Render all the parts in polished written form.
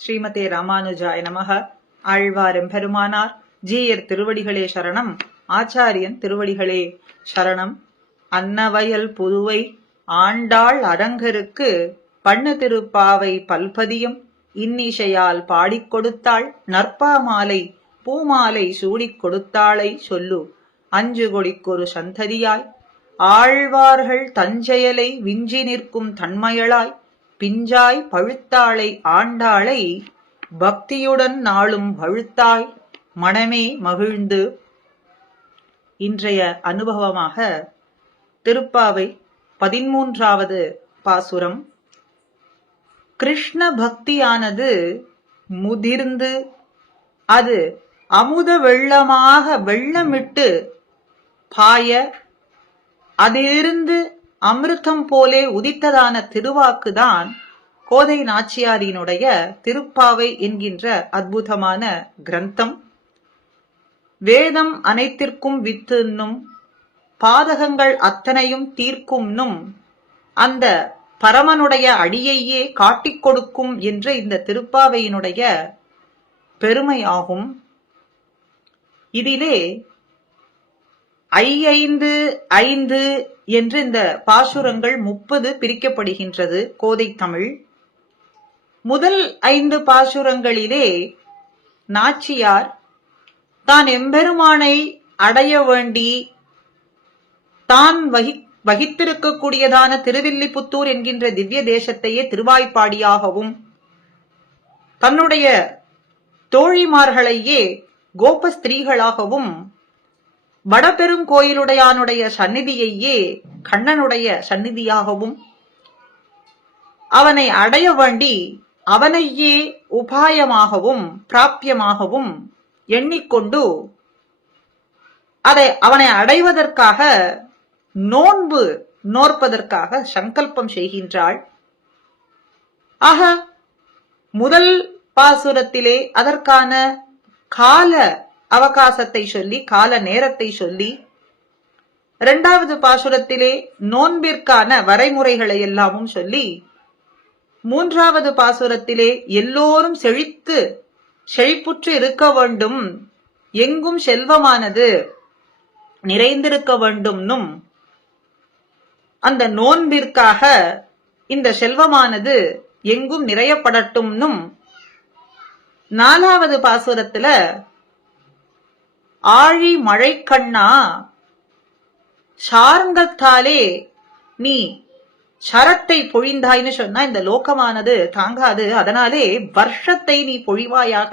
ஸ்ரீமதே ராமானுஜாய நமக. ஆழ்வார் எம்பெருமானார் ஜீயர் திருவடிகளே சரணம். ஆச்சாரியன் திருவடிகளே சரணம். அன்னவயல் புதுவை ஆண்டாள் அரங்கருக்கு பண்ணு திருப்பாவை பல்பதியும் இன்னிசையால் பாடிக் கொடுத்தாள். நற்பாமாலை பூமாலை சூடிக் கொடுத்தாளை சொல்லு அஞ்சு கொடிக்கொரு சந்ததியாய். ஆழ்வார்கள் தஞ்செயலை விஞ்சி நிற்கும் தன்மையளாய் பிஞ்சாய் பழுத்தாளை ஆண்டாளை பக்தியுடன் நாளும் வழுத்தாய் மனமே மகிழ்ந்து. இன்றைய அனுபவமாக திருப்பாவை 13வது பாசுரம். கிருஷ்ண பக்தியானது முதிர்ந்து அது அமுத வெள்ளமாக வெள்ளமிட்டு பாய அதிலிருந்து அமிர்தம் போலே உதித்ததான திருவாக்குதான் கோதை நாச்சியாரினுடைய திருப்பாவை என்கின்ற அற்புதமான கிரந்தம். வேதம் அனைத்திற்கும் வித்துன்னும் பாதகங்கள் அத்தனையும் தீர்க்கும்னும் அந்த பரமனுடைய அடியையே காட்டிக் கொடுக்கும் என்ற இந்த திருப்பாவையினுடைய பெருமையாகும். இதிலே 5 என்று இந்த பாசுரங்கள் 30 பிரிக்கப்படுகின்றது கோதை தமிழ். முதல் 5 பாசுரங்களிலே நாச்சியார் தான் எம்பெருமானை அடைய வேண்டி தான் வகித்திருக்கக்கூடியதான திருவில்லிபுத்தூர் என்கின்ற திவ்ய தேசத்தையே திருவாய்ப்பாடியாகவும் தன்னுடைய தோழிமார்களையே கோபஸ்திரீகளாகவும் வடபெரும் கோயிலுடையானுடைய சந்நிதியையே கண்ணனுடைய சந்நிதியாகவும் அவனை அடைய வேண்டி அவனையே உபாயமாகவும் பிராபியமாகவும் எண்ணிக்கொண்டு அவனை அடைவதற்காக நோன்பு நோற்பதற்காக சங்கல்பம் செய்கின்றாள். ஆக முதல் பாசுரத்திலே அதற்கான கால அவகாசத்தை சொல்லி கால நேரத்தை சொல்லி 2வது பாசுரத்திலே நோன்பிற்கான வரைமுறைகளை எல்லாமும் சொல்லி 3வது பாசுரத்திலே எல்லோரும் செழிப்புற்று இருக்க வேண்டும், எங்கும் செல்வமானது நிறைந்திருக்க வேண்டும்னும் அந்த நோன்பிற்காக இந்த செல்வமானது எங்கும் நிறையப்படட்டும்னும் 4வது பாசுரத்துல ஆழி மழை கண்ணா சார்ங்கத்தாலே நீ சரத்தை பொழிந்தாய்னு சொன்னா இந்த லோகமானது தாங்காது, அதனாலே வருஷத்தை நீ பொழிவாயாக.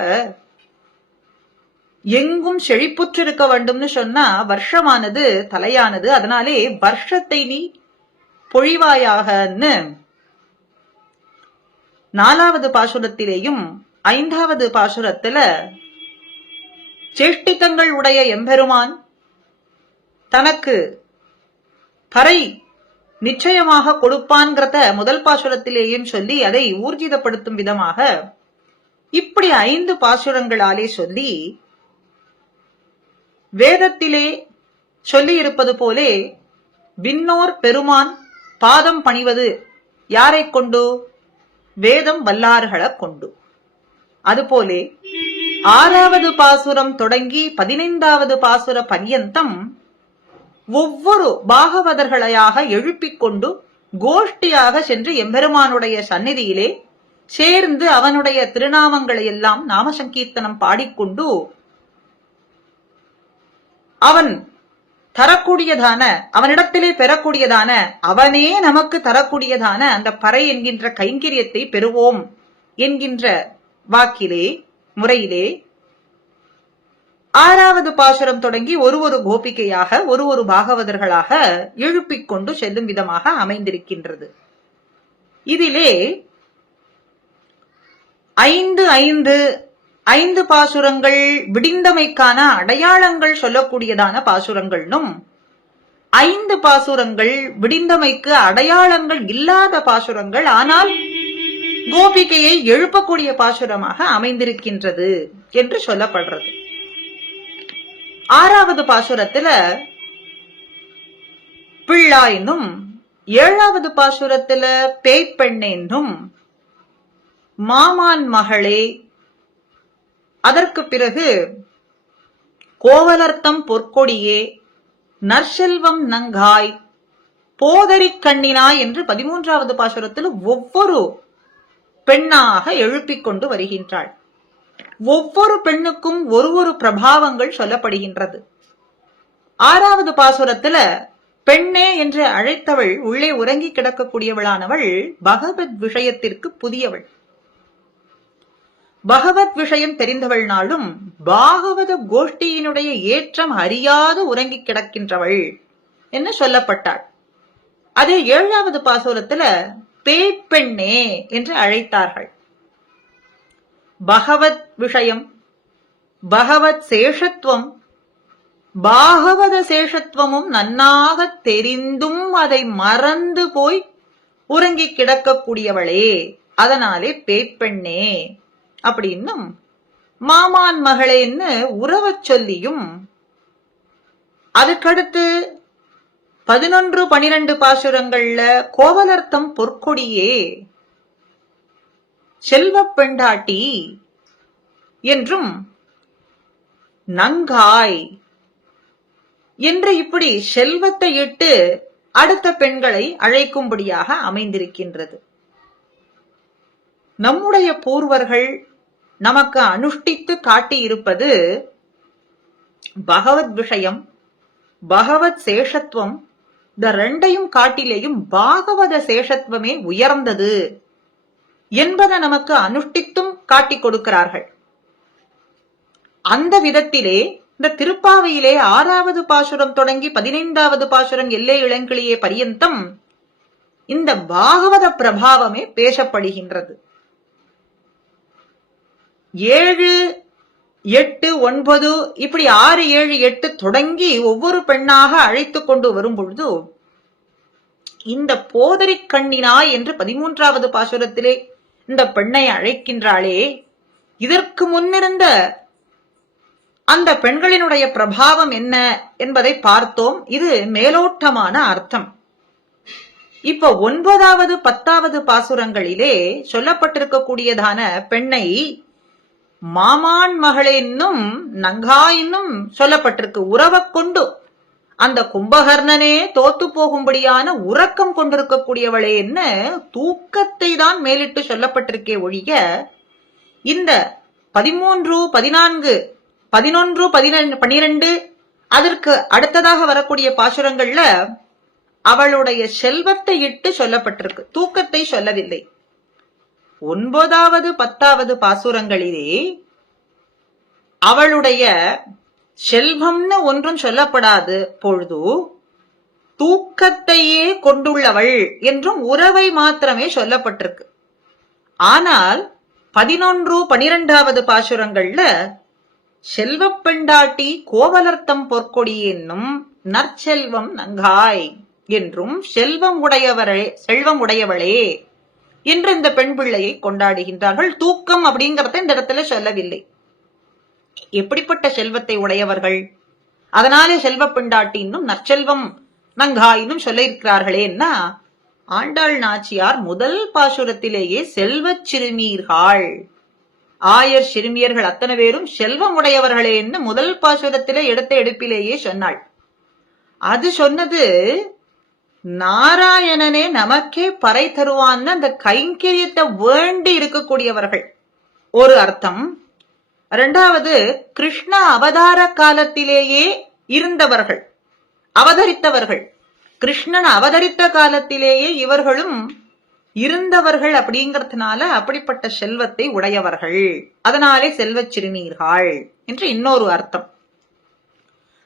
எங்கும் செழிப்புற்றிருக்க வேண்டும்னு சொன்னா வருஷமானது தலையானது, அதனாலே வருஷத்தை நீ பொழிவாயாகன்னு 4வது பாசுரத்திலேயும் 5வது பாசுரத்துல சேஷ்டித்தங்கள் உடைய எம்பெருமான் தனக்கு பறை நிச்சயமாக கொடுப்பான்கிறத முதல் பாசுரத்திலேயும் சொல்லி அதை ஊர்ஜிதப்படுத்தும் விதமாக இப்படி 5 பாசுரங்களாலே சொல்லி வேதத்திலே சொல்லி இருப்பது போலே விண்ணோர் பெருமான் பாதம் பணிவது யாரை கொண்டு? வேதம் வல்லார்களை கொண்டு. அதுபோலே 6வது பாசுரம் தொடங்கி 15வது பாசுர பர்யந்தம் ஒவ்வொரு பாகவதர்களையாக எழுப்பிக் கொண்டு கோஷ்டியாக சென்று எம்பெருமானுடைய சந்நிதியிலே சேர்ந்து அவனுடைய திருநாமங்களை எல்லாம் நாம சங்கீர்த்தனம் பாடிக்கொண்டு அவன் தரக்கூடியதான அவனிடத்திலே பெறக்கூடியதான அவனே நமக்கு தரக்கூடியதான அந்த பறை என்கின்ற கைங்கரியத்தை பெறுவோம் என்கின்ற வாக்கிலே முறையிலே 6வது பாசுரம் தொடங்கி ஒரு கோபிகையாக ஒரு பாகவதர்களாக எழுப்பிக் கொண்டு செல்லும் விதமாக அமைந்திருக்கின்றது. இதிலே 5 பாசுரங்கள் விடிந்தமைக்கான அடையாளங்கள் சொல்லக்கூடியதான பாசுரங்களும் 5 பாசுரங்கள் விடிந்தமைக்கு அடையாளங்கள் இல்லாத பாசுரங்கள், ஆனால் கோபிகையை எழுப்பக்கூடிய பாசுரமாக அமைந்திருக்கின்றது என்று சொல்லப்படுறது. 6வது பாசுரத்துல பிள்ளாயினும் 7வது பாசுரத்துல பேய்ப்பெண்ணென்னும் மாமான் மகளே, அதற்கு பிறகு கோவலர்த்தம் பொற்கொடியே, நற்செல்வம் நங்காய், போதரிக் கண்ணினாய் என்று 13வது பாசுரத்தில் ஒவ்வொரு பெண்ணாக எழுப்பிக் கொண்டு வருகின்றாள். ஒவ்வொரு பெண்ணுக்கும் ஒரு பிரபாவங்கள் சொல்லப்படுகின்றது. 6வது பாசுரத்துல பெண்ணே என்று அழைத்தவள் உள்ளே உறங்கி கிடக்கக்கூடியவளானவள் பகவத் விஷயத்திற்கு புதியவள். பகவத் விஷயம் தெரிந்தவள்னாலும் பாகவத கோஷ்டியினுடைய ஏற்றம் அறியாது உறங்கி கிடக்கின்றவள் என்று சொல்லப்பட்டாள். அதே 7வது பாசுரத்துல பேய்ப்பெண்ணே என்று அழைத்தார்கள். பகவத் விஷயம், பகவத் சேஷத்துவம், பாகவத சேஷத்துவமும் நன்னாக தெரிந்தும் அதை மறந்து போய் உறங்கி கிடக்கக்கூடியவளே, அதனாலே பேய்ப்பெண்ணே அப்படின்னும் மாமான் மகளேன்னு உறவச் சொல்லியும், அதுக்கடுத்து 11, 12 பாசுரங்கள்ல கோவலர்த்தம் பொற்கொடியே, செல்வ பெண்டாட்டி என்றும் நங்காய் என்று இப்படி செல்வத்தை இட்டு அடுத்த பெண்களை அழைக்கும்படியாக அமைந்திருக்கின்றது. நம்முடைய பூர்வர்கள் நமக்கு அனுஷ்டித்து காட்டியிருப்பது பகவத் விஷயம், பகவத் சேஷத்துவம். இந்த ரெண்டையும் காட்டிலேயும் பாகவத சேஷத்துவமே உயர்ந்தது என்பதை நமக்கு அனுஷ்டித்தும் காட்டிக் கொடுக்கிறார்கள். அந்த விதத்திலே இந்த திருப்பாவையிலே 6வது பாசுரம் தொடங்கி 15வது பாசுரம் எல்லே இளங்கிளியே பரியந்தம் இந்த பாகவத பிரபாவமே பேசப்படுகின்றது. 7, 8, 9 இப்படி 6, 7, 8 தொடங்கி ஒவ்வொரு பெண்ணாக அழைத்து கொண்டு வரும் பொழுது இந்த போதரிக் கண்ணினாய் என்று 13வது பாசுரத்திலே இந்த பெண்ணை அழைக்கின்றாளே, இதற்கு முன்னிருந்த அந்த பெண்களினுடைய பிரபாவம் என்ன என்பதை பார்த்தோம். இது மேலோட்டமான அர்த்தம். இப்ப 9வது 10வது பாசுரங்களிலே சொல்லப்பட்டிருக்கக்கூடியதான பெண்ணை மாமான் மகளேன்னும் நங்காயின்னும் சொல்லப்பட்டிருக்கு. உறவக் கொண்டு அந்த கும்பகர்ணனே தோத்து போகும்படியான உறக்கம் கொண்டிருக்கக்கூடியவளே என்ன தூக்கத்தை தான் மேலிட்டு சொல்லப்பட்டிருக்கே ஒழிய இந்த 13, 14, 11, 12 அதற்கு அடுத்ததாக வரக்கூடிய பாசுரங்கள்ல அவளுடைய செல்வத்தை இட்டு சொல்லப்பட்டிருக்கு, தூக்கத்தை சொல்லவில்லை. 9வது 10வது பாசுரங்களிலே அவளுடைய செல்வம்னு ஒன்றும் சொல்லப்படாது பொழுது தூக்கத்தையே கொண்டுள்ளவள் என்றும் உறவை மாத்திரமே சொல்லப்பட்டிருக்கு. ஆனால் 11, 12வது பாசுரங்கள்ல செல்வ பெண்டாட்டி கோவலர்த்தம் பொற்கொடி என்னும் நற்செல்வம் நங்காய் என்றும் செல்வம் உடையவளே என்று இந்த பெண் பிள்ளையை கொண்டாடுகின்றார்கள். தூக்கம் அப்படிங்கறத இந்த இடத்துல சொல்லவில்லை. எப்படிப்பட்ட செல்வத்தை உடையவர்கள், அதனாலே செல்வ பெண்டாட்டின்னும் நற்செல்வம் நங்காயினும் சொல்லியிருக்கிறார்களேன்னா, ஆண்டாள் நாச்சியார் முதல் பாசுரத்திலேயே செல்வச் சிறுமீர்கள், ஆயர் சிறுமியர்கள் அத்தனை பேரும் செல்வம் உடையவர்களே என்று முதல் பாசுரத்திலே எடுத்த எடுப்பிலேயே சொன்னாள். அது சொன்னது நாராயணனே நமக்கே பறை தருவான்னு அந்த கைங்கரியத்தை வேண்டி இருக்கக்கூடியவர்கள் ஒரு அர்த்தம். 2வது கிருஷ்ண அவதார காலத்திலேயே இருந்தவர்கள், அவதரித்தவர்கள். கிருஷ்ணன் அவதரித்த காலத்திலேயே இவர்களும் இருந்தவர்கள் அப்படிங்கறதுனால அப்படிப்பட்ட செல்வத்தை உடையவர்கள், அதனாலே செல்வச் சிறுமீர்கள் என்று இன்னொரு அர்த்தம்.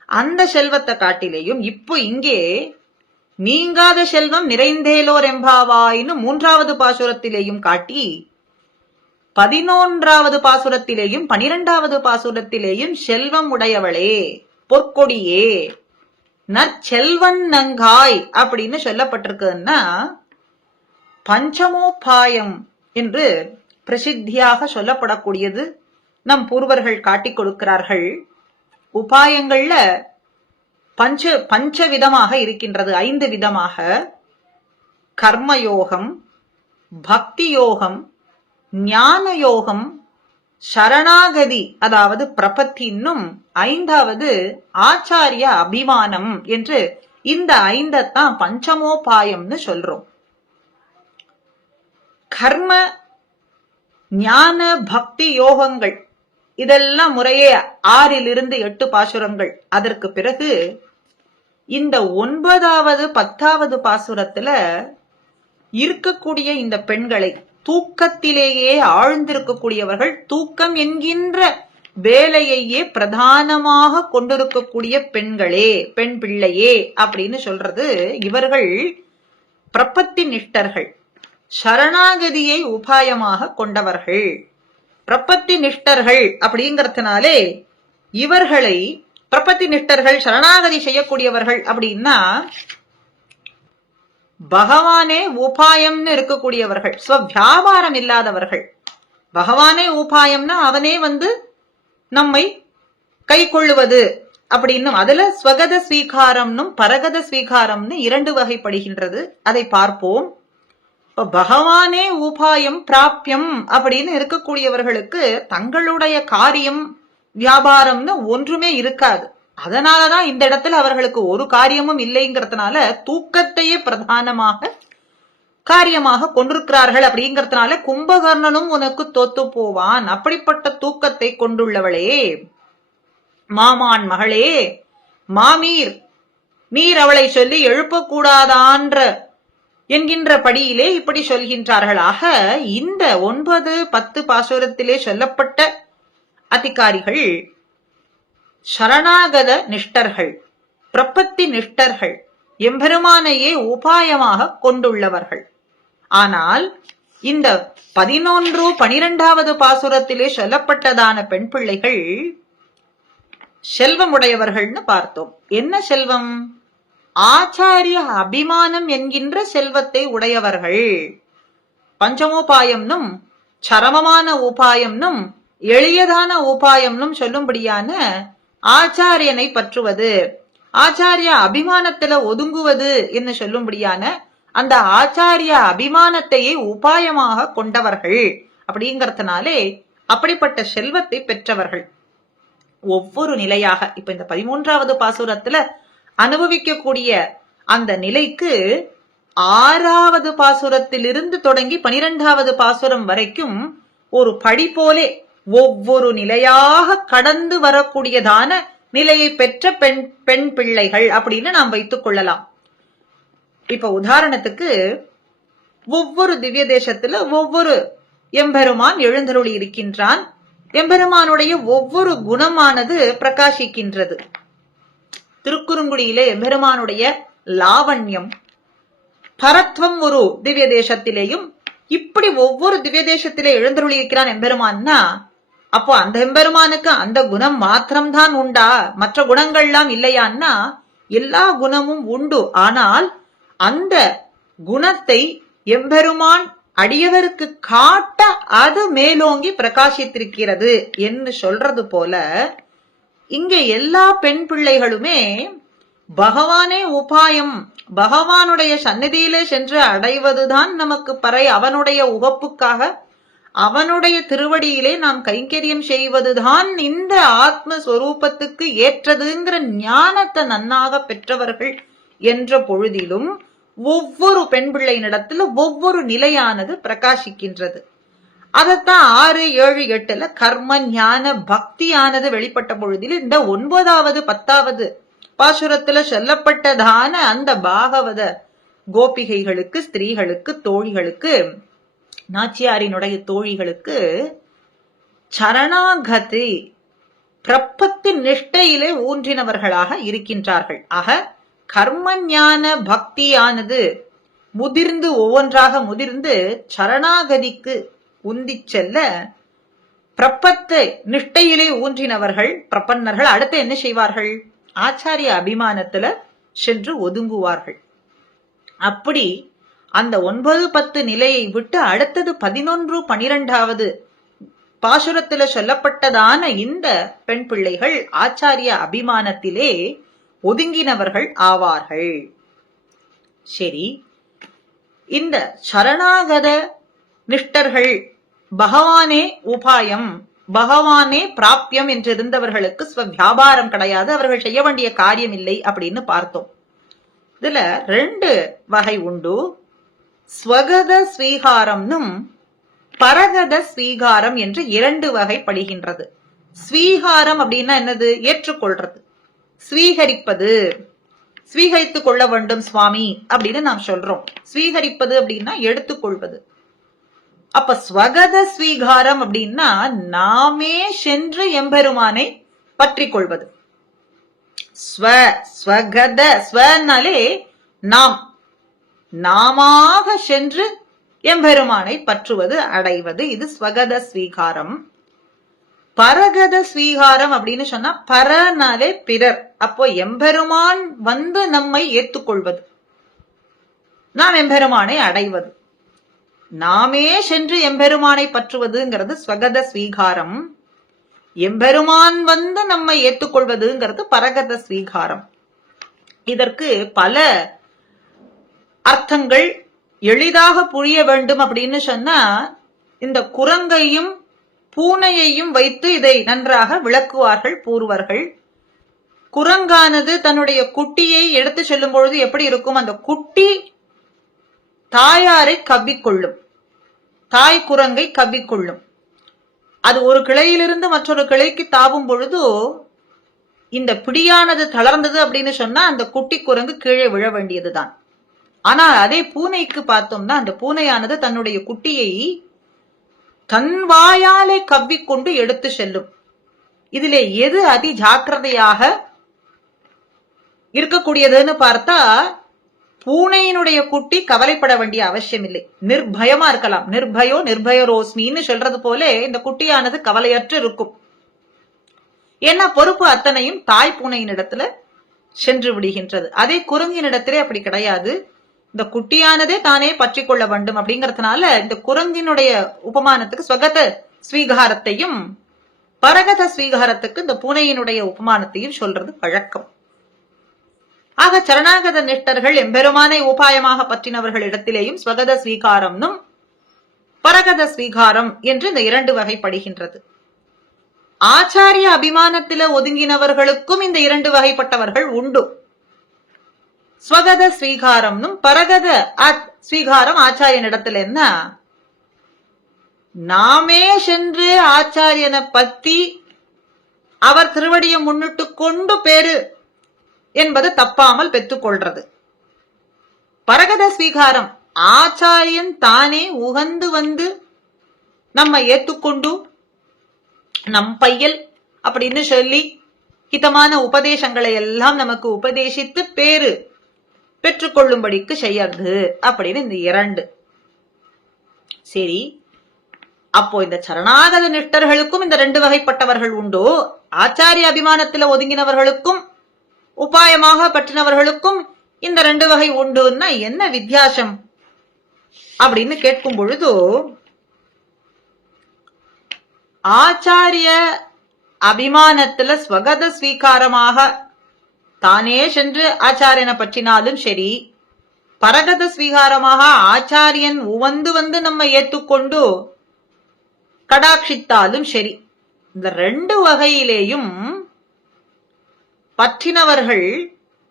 அந்த செல்வத்தை காட்டிலேயும் இப்போ இங்கே நீங்காத செல்வம் நிறைந்தேலோர் எம்பாவாயின்னு 3வது பாசுரத்திலேயும் காட்டி 11வது பாசுரத்திலேயும் 12வது பாசுரத்திலேயும் செல்வம் உடையவளே, பொற்கொடியே, நற்செல்வன் நங்காய் அப்படின்னு சொல்லப்பட்டிருக்குன்னா பஞ்சமோபாயம் என்று பிரசித்தியாக சொல்லப்படக்கூடியது நம் பூர்வர்கள் காட்டிக் கொடுக்கிறார்கள். உபாயங்கள்ல பஞ்ச விதமாக இருக்கின்றது, 5 விதமாக. கர்மயோகம், பக்தி யோகம், ஞான யோகம், சரணாகதி அதாவது பிரபத்தின்னும், ஐந்தாவது ஆச்சாரிய அபிமானம் என்று இந்த ஐந்தத்தான் பஞ்சமோபாயம்னு சொல்றோம். கர்ம ஞான பக்தி யோகங்கள் இதெல்லாம் முறையே 6 to 8 பாசுரங்கள். அதற்கு பிறகு இந்த 9வது 10வது பாசுரத்துல இருக்கக்கூடிய இந்த பெண்களை, தூக்கத்திலேயே ஆழ்ந்திருக்கக்கூடியவர்கள், தூக்கம் என்கின்ற வேலையையே பிரதானமாக கொண்டிருக்கக்கூடிய பெண்களே, பெண் பிள்ளையே அப்படின்னு சொல்றது. இவர்கள் பிரபத்தி நிஷ்டர்கள், சரணாகதியை உபாயமாக கொண்டவர்கள். பிரபத்தி நிஷ்டர்கள் அப்படிங்கறதுனாலே இவர்களை, பிரபத்தி நிஷ்டர்கள் சரணாகதி செய்யக்கூடியவர்கள் அப்படின்னா பகவானே உபாயம்னு இருக்கக்கூடியவர்கள், வியாபாரம் இல்லாதவர்கள். பகவானே உபாயம்னா அவனே நம்மை கை கொள்ளுவது அப்படின்னும், அதுல ஸ்வகத ஸ்வீகாரம்னும் பரகத ஸ்வீகாரம்னு 2 வகைப்படுகின்றது. அதை பார்ப்போம். பகவானே உபாயம் பிராப்யம் அப்படின்னு இருக்கக்கூடியவர்களுக்கு தங்களுடைய காரியம் வியாபாரம்னு ஒன்றுமே இருக்காது. அதனாலதான் இந்த இடத்துல அவர்களுக்கு ஒரு காரியமும் இல்லைங்கிறதுனால தூக்கத்தையே பிரதானமாக காரியமாக கொண்டிருக்கிறார்கள். அப்படிங்கறதுனால கும்பகர்ணனும் உனக்கு தோத்து போவான். அப்படிப்பட்ட தூக்கத்தை கொண்டுள்ளவளே, மாமான் மகளே, மாமீர், நீர் அவளை சொல்லி எழுப்பக்கூடாதான்ற என்கின்ற படியிலே இப்படி சொல்கின்றார்களாக. இந்த 9, 10 பாசுரத்திலே சொல்லப்பட்ட அதிகாரிகள் சரணாகத நிஷ்டர்கள், பிரபத்தி நிஷ்டர்கள், எம்பெருமானையே உபாயமாக கொண்டுள்ளவர்கள். ஆனால் இந்த 11, 12வது பாசுரத்திலே சொல்லப்பட்டதான பெண் பிள்ளைகள் செல்வமுடையவர்கள்னு பார்த்தோம். என்ன செல்வம்? ஆச்சாரிய அபிமானம் என்கின்ற செல்வத்தை உடையவர்கள். பஞ்சமோபாயம்னும் சரமமான உபாயம்னும் எளியதான உபாயம்னும் சொல்லும்படியான ஆச்சாரியனை பற்றுவது, ஆச்சாரிய அபிமானத்துல ஒதுங்குவது என்று சொல்லும்படியான அந்த ஆச்சாரிய அபிமானத்தையே உபாயமாக கொண்டவர்கள். அப்படிங்கறதுனாலே அப்படிப்பட்ட செல்வத்தை பெற்றவர்கள். ஒவ்வொரு நிலையாக இப்ப இந்த 13வது பாசுரத்துல அனுபவிக்கக்கூடிய அந்த நிலைக்கு 6வது பாசுரத்திலிருந்து தொடங்கி 12வது பாசுரம் வரைக்கும் ஒரு படி போலே ஒவ்வொரு நிலையாக கடந்து வரக்கூடியதான நிலையை பெற்ற பெண் பிள்ளைகள் அப்படின்னு நாம் வைத்துக் கொள்ளலாம். இப்ப உதாரணத்துக்கு ஒவ்வொரு திவ்ய தேசத்துல ஒவ்வொரு எம்பெருமான் எழுந்தருளி இருக்கின்றான். எம்பெருமானுடைய ஒவ்வொரு குணமானது பிரகாசிக்கின்றது. திருக்குறுங்குடியிலே எம்பெருமானுடைய லாவண்யம், பரத்வம் ஒரு திவ்ய தேசத்திலேயும், இப்படி ஒவ்வொரு திவ்ய தேசத்திலே எழுந்தருளி இருக்கிறான் எம்பெருமான்னா, அப்போ அந்த எம்பெருமானுக்கு அந்த குணம் மாத்திரம்தான் உண்டா, மற்ற குணங்கள்லாம் இல்லையான்னா எல்லா குணமும் உண்டு. ஆனால் அந்த குணத்தை எம்பெருமான் அடியவருக்கு காட்ட அது மேலோங்கி பிரகாசித்திருக்கிறது என்று சொல்றது போல இங்க எல்லா பெண் பிள்ளைகளுமே பகவானே உபாயம், பகவானுடைய சந்நிதியிலே சென்று அடைவதுதான் நமக்கு பறை, அவனுடைய உகப்புக்காக அவனுடைய திருவடியிலே நாம் கைங்கரியம் செய்வதுதான் இந்த ஆத்மஸ்வரூபத்துக்கு ஏற்றதுங்கிற ஞானத்தை நன்னாக பெற்றவர்கள் என்ற பொழுதிலும் ஒவ்வொரு பெண் பிள்ளையினிடத்துல ஒவ்வொரு நிலையானது பிரகாசிக்கின்றது. அதத்தான் 6, 7, 8ல கர்ம ஞான பக்தியானது வெளிப்பட்ட பொழுதில் இந்த 9வது 10வது பாசுரத்துல சொல்லப்பட்டதான அந்த பாகவத கோபிகைகளுக்கு, ஸ்திரீகளுக்கு, தோழிகளுக்கு, நாச்சியாரினுடைய தோழிகளுக்கு சரணாகதி பிரபத்தி நிஷ்டையிலே ஊன்றினவர்களாக இருக்கின்றார்கள். ஆக கர்ம ஞான பக்தியானது முதிர்ந்து ஒவ்வொன்றாக முதிர்ந்து சரணாகதிக்கு உந்தி செல்ல பிரபத்தை நிஷ்டையிலே ஊன்றினவர்கள் பிரபன்னர்கள் அடுத்து என்ன செய்வார்கள்? ஆச்சாரிய அபிமானத்துல சென்று ஒதுங்குவார்கள். அப்படி அந்த 9, 10 நிலையை விட்டு அடுத்தது 11, 12வது பாசுரத்துல சொல்லப்பட்டதான இந்த பெண் பிள்ளைகள் ஆச்சாரிய அபிமானத்திலே ஒதுங்கினவர்கள் ஆவார்கள். சரி, இந்த சரணாகத நிஷ்டர்கள் பகவானே உபாயம், பகவானே பிராப்யம் என்றிருந்தவர்களுக்கு ஸ்வ வியாபாரம் கிடையாது, அவர்கள் செய்ய வேண்டிய காரியம் இல்லை அப்படின்னு பார்த்தோம். இதுல 2 வகை உண்டு. ஸ்வகத ஸ்வீகாரம்னும் பரகத ஸ்வீகாரம் என்று 2 வகைப்படுகின்றது. ஸ்வீகாரம் அப்படின்னா என்னது? ஏற்றுக்கொள்றது, ஸ்வீகரிப்பது, ஸ்வீகரித்துக் கொள்ள வேண்டும் சுவாமி அப்படின்னு நாம் சொல்றோம். ஸ்வீகரிப்பது அப்படின்னா எடுத்துக்கொள்வது. அப்ப ஸ்வகத ஸ்வீகாரம் அப்படின்னா நாமே சென்று எம்பெருமானை பற்றி கொள்வது. ஸ்வகத, ஸ்வனாலே நாம், நாமாக சென்று எம்பெருமானை பற்றுவது, அடைவது, இது ஸ்வகத ஸ்வீகாரம். பரகத ஸ்வீகாரம் அப்படின்னு சொன்னா பரனாலே பிறர். அப்போ எம்பெருமான் வந்து நம்மை ஏற்றுக்கொள்வது, நாம் எம்பெருமானை அடைவது, நாமே சென்று எம்பெருமானை பற்றுவதுங்கிறது ஸ்வகத ஸ்வீகாரம். எம்பெருமான் வந்து நம்மை ஏற்றுக்கொள்வதுங்கிறது பரகத ஸ்வீகாரம். இதற்கு பல அர்த்தங்கள் எளிதாக புரிய வேண்டும் அப்படின்னு சொன்னா இந்த குரங்கையும் பூனையையும் வைத்து இதை நன்றாக விளக்குவார்கள் பூர்வர்கள். குரங்கானது தன்னுடைய குட்டியை எடுத்து செல்லும் பொழுது எப்படி இருக்கும்? அந்த குட்டி தாயாரை கவ்விக்கொள்ளும், தாய் குரங்கை கவ்விக்கொள்ளும். அது ஒரு கிளையிலிருந்து மற்றொரு கிளைக்கு தாவும் பொழுது இந்த பிடியானது தளர்ந்தது அப்படின்னு சொன்னா அந்த குட்டி குரங்கு கீழே விழ வேண்டியதுதான். ஆனால் அதே பூனைக்கு பார்த்தோம்னா அந்த பூனையானது தன்னுடைய குட்டியை தன் வாயாலே கவ்விக்கொண்டு எடுத்து செல்லும். இதிலே எது அதி ஜாக்கிரதையாக இருக்கக்கூடியதுன்னு பார்த்தா பூனையினுடைய குட்டி கவலைப்பட வேண்டிய அவசியம் இல்லை, நிர்பயமா இருக்கலாம். நிர்பயோ நிர்பயரோஸ்மின்னு சொல்றது போல இந்த குட்டியானது கவலையற்று இருக்கும். ஏன்னா பொறுப்பு அத்தனையும் தாய் பூனையினிடத்துல சென்று விடுகின்றது. அதே குரங்கினிடத்திலே அப்படி கிடையாது. இந்த குட்டியானதே தானே பற்றி கொள்ள வேண்டும் அப்படிங்கறதுனால இந்த குரங்கினுடைய உபமானத்துக்கு ஸ்வகத ஸ்வீகாரத்தையும் பரகத ஸ்வீகாரத்துக்கு இந்த பூனையினுடைய உபமானத்தையும் சொல்றது பழக்கம். ஆக சரணாகத நிஷ்டர்கள் எம்பெருமானை உபாயமாக பற்றினவர்கள் இடத்திலேயும் ஸ்வகத ஸ்வீகாரம்னும் பரகத ஸ்வீகாரம் என்று இந்த 2 வகைப்படுகின்றது. ஆச்சாரிய அபிமானத்தில ஒதுங்கினவர்களுக்கும் இந்த 2 வகைப்பட்டவர்கள் உண்டு. ஸ்வகத ஸ்வீகாரம்னும் பரகத ஸ்வீகாரம் ஆச்சாரியனிடத்துல என்ன? நாமே சென்று ஆச்சாரியனை பத்தி அவர் திருவடியை முன்னிட்டு கொண்டு பேரு என்பது தப்பாமல் பெற்றுக்கொள்றது. பரகத ஸ்வீகாரம் ஆச்சாரியன் தானே உகந்து வந்து நம்ம ஏத்துக்கொண்டு நம் பையல் அப்படின்னு சொல்லி ஹிதமான உபதேசங்களை எல்லாம் நமக்கு உபதேசித்து பேரு பெற்றுக்கொள்ளும்படிக்கு செய்யறது அப்படின்னு இந்த 2. சரி, அப்போ இந்த சரணாகத நிஷ்டர்களுக்கும் இந்த 2 வகைப்பட்டவர்கள் உண்டு. ஆச்சாரிய அபிமானத்துல ஒதுங்கினவர்களுக்கும் உபாயமாக பற்றினவர்களுக்கும் இந்த 2 வகை உண்டுன்னா என்ன வித்தியாசம் அப்படின்னு கேட்கும் பொழுது, ஆச்சாரிய அபிமானத்துல ஸ்வகத ஸ்வீகாரமாக தானே சென்று ஆச்சாரியனை பற்றினாலும் சரி, பரகத ஸ்வீகாரமாக ஆச்சாரியன் உவந்து வந்து நம்ம ஏற்றுக்கொண்டு கடாட்சித்தாலும் சரி, இந்த 2 வகையிலேயும் பற்றினவர்கள்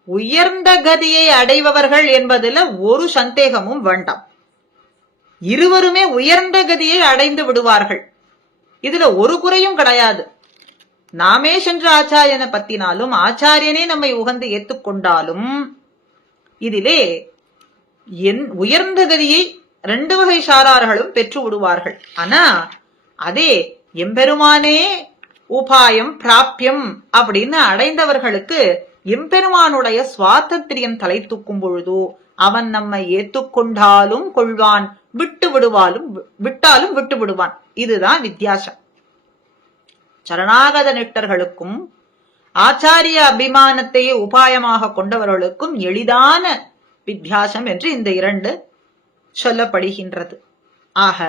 உயர்ந்த கதியை அடைபவர்கள் என்பதில் ஒரு சந்தேகமும் வேண்டாம். இருவருமே உயர்ந்த கதியை அடைந்து விடுவார்கள், இதுல ஒரு குறையும் கிடையாது. நாமே சென்று ஆச்சாரியனை பத்தினாலும் ஆச்சாரியனே நம்மை உகந்து ஏற்றுக்கொண்டாலும் இதிலே உயர்ந்த கதியை 2 வகை சாரார்களும் பெற்று விடுவார்கள். ஆனா அதே எம்பெருமானே உபாயம் பிராப்யம் அப்படின்னு அடைந்தவர்களுக்கு எம்பெருமானுடைய சுவாதந்திரியம் தலை தூக்கும் பொழுது அவன் நம்மை ஏற்றுக்கொண்டாலும் கொள்வான், விட்டாலும் விட்டு விடுவான். இதுதான் வித்தியாசம். சரணாகத நிஷ்டர்களுக்கும் ஆச்சாரிய அபிமானத்தையே உபாயமாக கொண்டவர்களுக்கும் எளிதான வித்தியாசம் என்று இந்த 2 சொல்லப்படுகின்றது. ஆக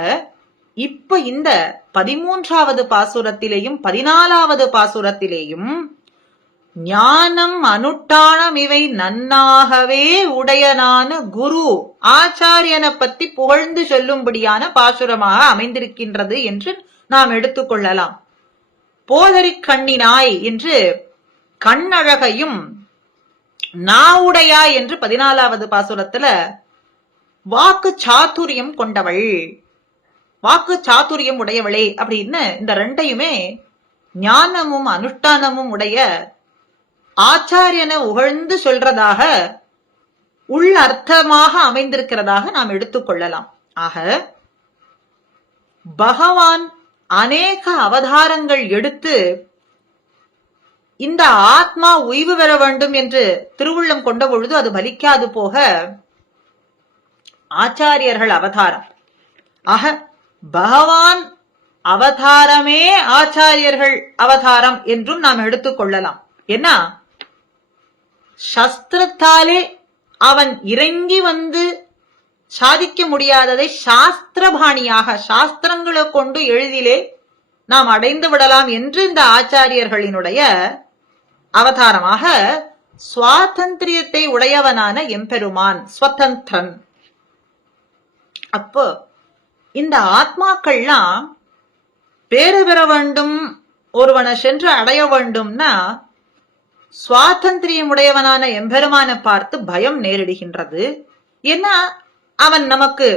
இப்ப இந்த 13வது பாசுரத்திலேயும் 14வது பாசுரத்திலேயும் ஞானம் அனுட்டானம் இவை நன்னாகவே உடையனான குரு ஆச்சாரியனை பத்தி புகழ்ந்து சொல்லும்படியான பாசுரமாக அமைந்திருக்கின்றது என்று நாம் எடுத்துக்கொள்ளலாம். போதரி கண்ணினாய் என்று கண்ணழகையும், நாவுடையா என்று 14வது பாசுரத்துல வாக்கு சாதுரியம் கொண்டவள், வாக்கு சாதுரியம் உடையவளே அப்படின்னு இந்த ரெண்டையுமே ஞானமும் அனுஷ்டானமும் உடைய ஆச்சாரியனை உகழ்ந்து சொல்றதாக உள் அர்த்தமாக அமைந்திருக்கிறதாக நாம் எடுத்துக்கொள்ளலாம். ஆக பகவான் அநேக அவதாரங்கள் எடுத்து இந்த ஆத்மா உய்வு பெற வேண்டும் என்று திருவுள்ளம் கொண்ட பொழுது அது பலிக்காது போக ஆச்சாரியர்கள் அவதாரம். ஆக பகவான் அவதாரமே ஆச்சாரியர்கள் அவதாரம் என்றும் நாம் எடுத்துக்கொள்ளலாம். ஏன்னா சஸ்திரத்தாலே அவன் இறங்கி வந்து சாதிக்க முடியாததை சாஸ்திரபாணியாக சாஸ்திரங்களை கொண்டு எளிதிலே நாம் அடைந்து விடலாம் என்று இந்த ஆச்சாரியர்களினுடைய அவதாரமாக சுவாதந்திரியத்தை உடையவனான எம்பெருமான் ஸ்வதந்திரன். அப்போ இந்த ஆத்மாக்கள்லாம் பேறு பெற வேண்டும், ஒருவனை சென்று அடைய வேண்டும்னா சுவாதந்திரியம் உடையவனான எம்பெருமான பார்த்து பயம் நேரிடுகின்றது. ஏன்னா அவன் நமக்கு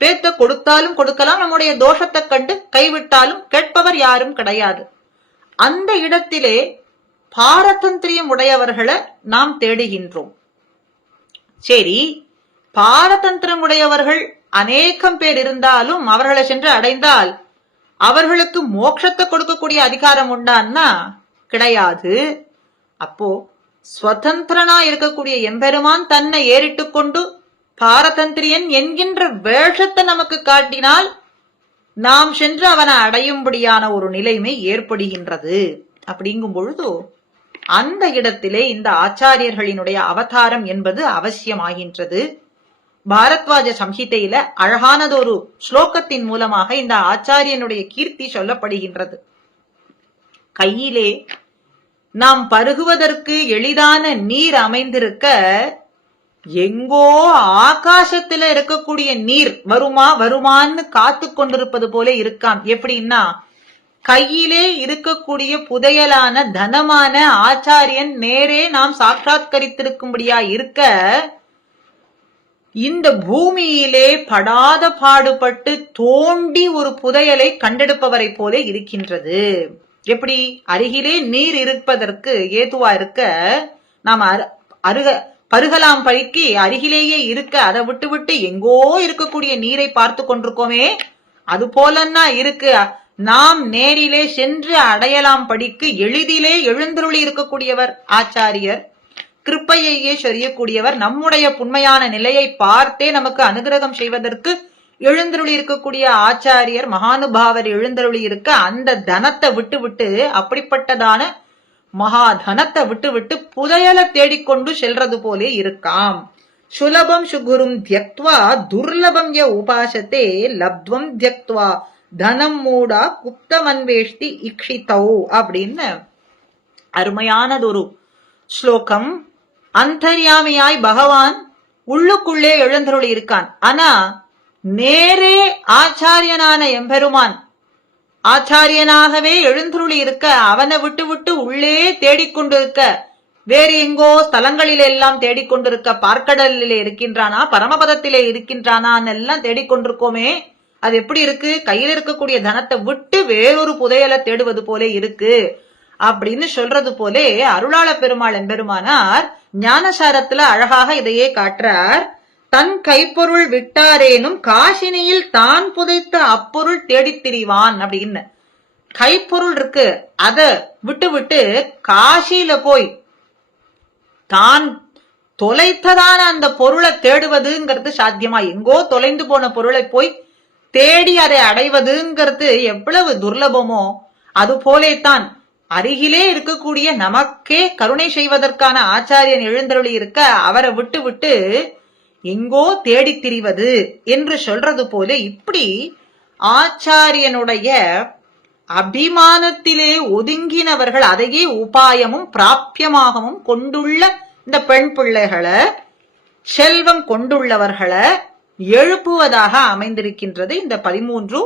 பேத்த கொடுத்தாலும் கொடுக்கலாம், நம்முடைய தோஷத்தை கண்டு கைவிட்டாலும் கேட்பவர் யாரும் கிடையாது. அந்த இடத்திலே பாரதந்திரியம் உடையவர்களை நாம் தேடுகின்றோம். சரி, பாரதந்திரம் உடையவர்கள் அநேகம் பேர் இருந்தாலும் அவர்களை சென்று அடைந்தால் அவர்களுக்கு மோட்சத்தை கொடுக்கக்கூடிய அதிகாரம் உண்டான்னா கிடையாது. அப்போ சுதந்திரனா இருக்கக்கூடிய எம்பெருமான் தன்னை ஏறிட்டு கொண்டு பாரதந்திரியன் என்கின்ற வேஷத்தை நமக்கு காட்டினால் நாம் சென்று அவனை அடையும்படியான ஒரு நிலைமை ஏற்படுகின்றது. அப்படிங்கும் பொழுது அந்த இடத்திலே இந்த ஆச்சாரியர்களினுடைய அவதாரம் என்பது அவசியமாகின்றது. பாரத்வாஜ சம்ஹிதையில அழகானதொரு ஸ்லோகத்தின் மூலமாக இந்த ஆச்சாரியனுடைய கீர்த்தி சொல்லப்படுகின்றது. கையிலே நாம் பருகுவதற்கு எளிதான நீர் அமைந்திருக்க எங்கோ ஆகாசத்துல இருக்கக்கூடிய நீர் வருமா வருமான்னு காத்து கொண்டிருப்பது போல இருக்காம். எப்படின்னா கையிலே இருக்கக்கூடிய புதையலான தனமான ஆச்சாரியன் நேரே நாம் சாட்சாத்கரித்திருக்கும்படியா இருக்க இந்த பூமியிலே படாத பாடுபட்டு தோண்டி ஒரு புதையலை கண்டெடுப்பவரை போல இருக்கின்றது. எப்படி அருகிலே நீர் இருப்பதற்கு ஏதுவா இருக்க நாம் பருகலாம் பழிக்கு அருகிலேயே இருக்க அதை விட்டு விட்டு எங்கோ இருக்கக்கூடிய நீரை பார்த்து கொண்டிருக்கோமே, அது போலன்னா இருக்கு. நாம் நேரிலே சென்று அடையலாம் படிக்கு எளிதிலே எழுந்தருளி இருக்கக்கூடியவர் ஆச்சாரியர், கிருப்பையையே சொரியக்கூடியவர், நம்முடைய புண்மையான நிலையை பார்த்தே நமக்கு அனுகிரகம் செய்வதற்கு எழுந்தருளி இருக்கக்கூடிய ஆச்சாரியர் மகானுபாவர் எழுந்தருளி இருக்க அந்த தனத்தை விட்டு விட்டு அப்படிப்பட்டதான மகா தனத்தை விட்டு விட்டு புதையலை தேடிக்கொண்டு செல்றது போலே இருக்காம். சுலபம் சுகுரும் தியக்த்வா துர்லபம் ய உபாசத்தே லப்த்வம் தியக்த்வா தனம் மூடா குப்தமன்வேஷ்டி இக்ஷிதௌ அப்படின்னு அருமையானதொரு ஸ்லோகம். அந்தர்யாமியாய் பகவான் உள்ளுக்குள்ளே எழுந்தருளி இருக்கான். ஆனா நேரே ஆச்சாரியனான எம்பெருமான் ஆச்சாரியனாகவே எழுந்தருளி இருக்க அவனை விட்டு விட்டு உள்ளே தேடிக்கொண்டிருக்க, வேறு எங்கோ ஸ்தலங்களில் எல்லாம் தேடிக்கொண்டிருக்க, பார்க்கடலிலே இருக்கின்றானா பரமபதத்திலே இருக்கின்றானான்னு எல்லாம் தேடிக்கொண்டிருக்கோமே, அது எப்படி இருக்கு? கையில் இருக்கக்கூடிய தனத்தை விட்டு வேறொரு புதையலை தேடுவது போல இருக்கு அப்படின்னு சொல்றது போலே அருளாள பெருமாள் எம்பெருமானார் ஞானசாரத்துல அழகாக இதையே காட்டுறார். தன் கைப்பொருள் விட்டாரேனும் காசினியில் தான் புதைத்த அப்பொருள் தேடித் திரிவான் அப்படின்னு. கைப்பொருள் இருக்கு, அத விட்டு விட்டு காசியில போய் தான் தொலைத்ததான அந்த பொருளை தேடுவதுங்கிறது சாத்தியமா? எங்கோ தொலைந்து போன பொருளை போய் தேடி அதை அடைவதுங்கிறது எவ்வளவு துர்லபமோ அது போலேத்தான் அருகிலே இருக்கக்கூடிய நமக்கே கருணை செய்வதற்கான ஆச்சாரியன் எழுந்தருளி இருக்க அவரை விட்டு விட்டு எங்கோ தேடி திரிவது என்று சொல்றது போல இப்படி ஆச்சாரியனுடைய அபிமானத்திலே ஒதுங்கினவர்கள் அதையே உபாயமும் பிராபியமாகவும் கொண்டுள்ள இந்த பெண் பிள்ளைகளை, செல்வம் கொண்டுள்ளவர்களை எழுப்புவதாக அமைந்திருக்கின்றது இந்த 13,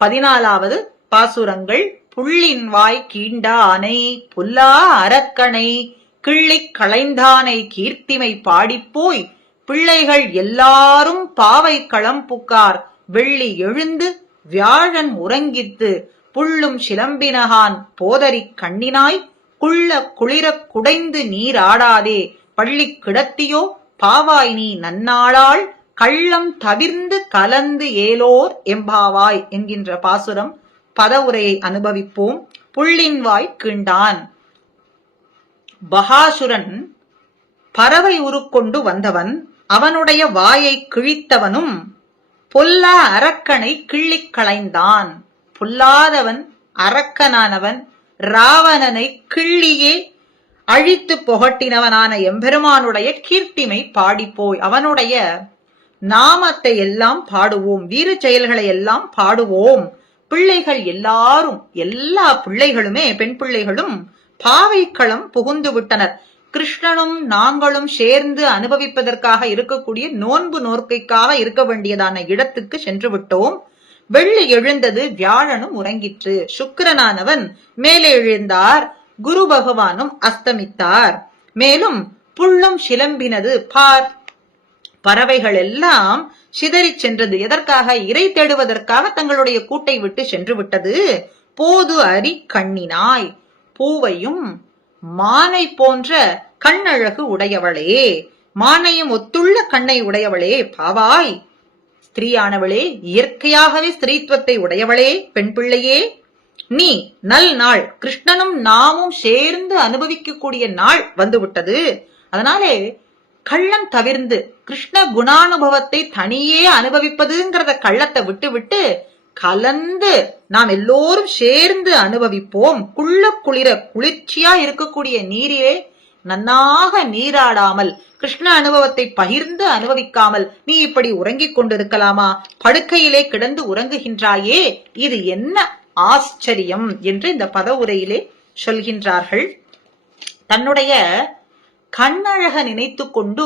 14வது பாசுரங்கள். புள்ளின் வாய் கீண்டானை புல்லா அரக்கனை கிள்ளிக் களைந்தானை கீர்த்திமை பாடிப்போய் பிள்ளைகள் எல்லாரும் பாவை களம்புக்கார் வெள்ளி எழுந்து வியாழன் உறங்கித்து புள்ளும் சிலம்பினகான் போதரிக் கண்ணினாய் குள்ள குளிரக் குடைந்து நீராடாதே பள்ளி கிடத்தியோ பாவாய் நீ நன்னாளாள் கள்ளம் தவிர்ந்து கலந்து ஏலோர் எம்பாவாய் என்கின்ற பாசுரம் பதவுரையை அனுபவிப்போம். புள்ளின் வாய் கீண்டான். பகாசுரன் பறவை உருக்கொண்டு வந்தவன், அவனுடைய வாயை கிழித்தவனும் பொல்லா அரக்கனை கிள்ளிக் களைந்தான். பொல்லாதவன், அரக்கனானவன், ராவணனை கிள்ளியே அழித்து புகட்டினவனான எம்பெருமானுடைய கீர்த்திமை பாடிப்போய், அவனுடைய நாமத்தை எல்லாம் பாடுவோம், வீர செயல்களை எல்லாம் பாடுவோம். பிள்ளைகள் எல்லாரும், எல்லா பிள்ளைகளுமே, பெண் பிள்ளைகளும் பாவைக்களம் புகுந்து விட்டனர். கிருஷ்ணனும் நாங்களும் சேர்ந்து அனுபவிப்பதற்காக இருக்கக்கூடிய நோன்பு நோர்க்கைக்காக இருக்க வேண்டியதான இடத்துக்கு சென்று விட்டோம். வெள்ளி எழுந்தது, வியாழனும் உறங்கிற்று. சுக்கிரனானவன் மேலே எழுந்தார், குரு பகவானும் அஸ்தமித்தார். மேலும் புள்ளும் சிலம்பினது, பார் பறவைகள் எல்லாம் சிதறி சென்றது. எதற்காக? இறை தேடுவதற்காக தங்களுடைய கூட்டை விட்டு சென்று விட்டது. போது அரி கண்ணினாய், பூவையும் மானை போன்ற கண்ணழகு உடையவளே, மானையும் ஒத்துள்ள கண்ணை உடையவளே, பாவாய் ஸ்திரீயானவளே, இயற்கையாகவே ஸ்திரீத்துவத்தை உடையவளே, பெண் பிள்ளையே, நீ நல் நாள், கிருஷ்ணனும் நாமும் சேர்ந்து அனுபவிக்கக்கூடிய நாள் வந்துவிட்டது. அதனாலே கள்ளம் தவிர்ந்து கிருஷ்ண குணானுபவத்தை தனியே அனுபவிப்பதுங்கிறத கள்ளத்தை விட்டு விட்டு கலந்து நாம் எல்லோரும் சேர்ந்து அனுபவிப்போம். குள்ள குளிர குளிர்ச்சியா இருக்கக்கூடிய நீரிலே நன்னாக நீராடாமல், கிருஷ்ண அனுபவத்தை பகிர்ந்து அனுபவிக்காமல் நீ இப்படி உறங்கிக் கொண்டிருக்கலாமா? படுக்கையிலே கிடந்து உறங்குகின்றாயே, இது என்ன ஆச்சரியம் என்று இந்த பதவுரையிலே சொல்கின்றார்கள். தன்னுடைய கண்ணழக நினைத்து கொண்டு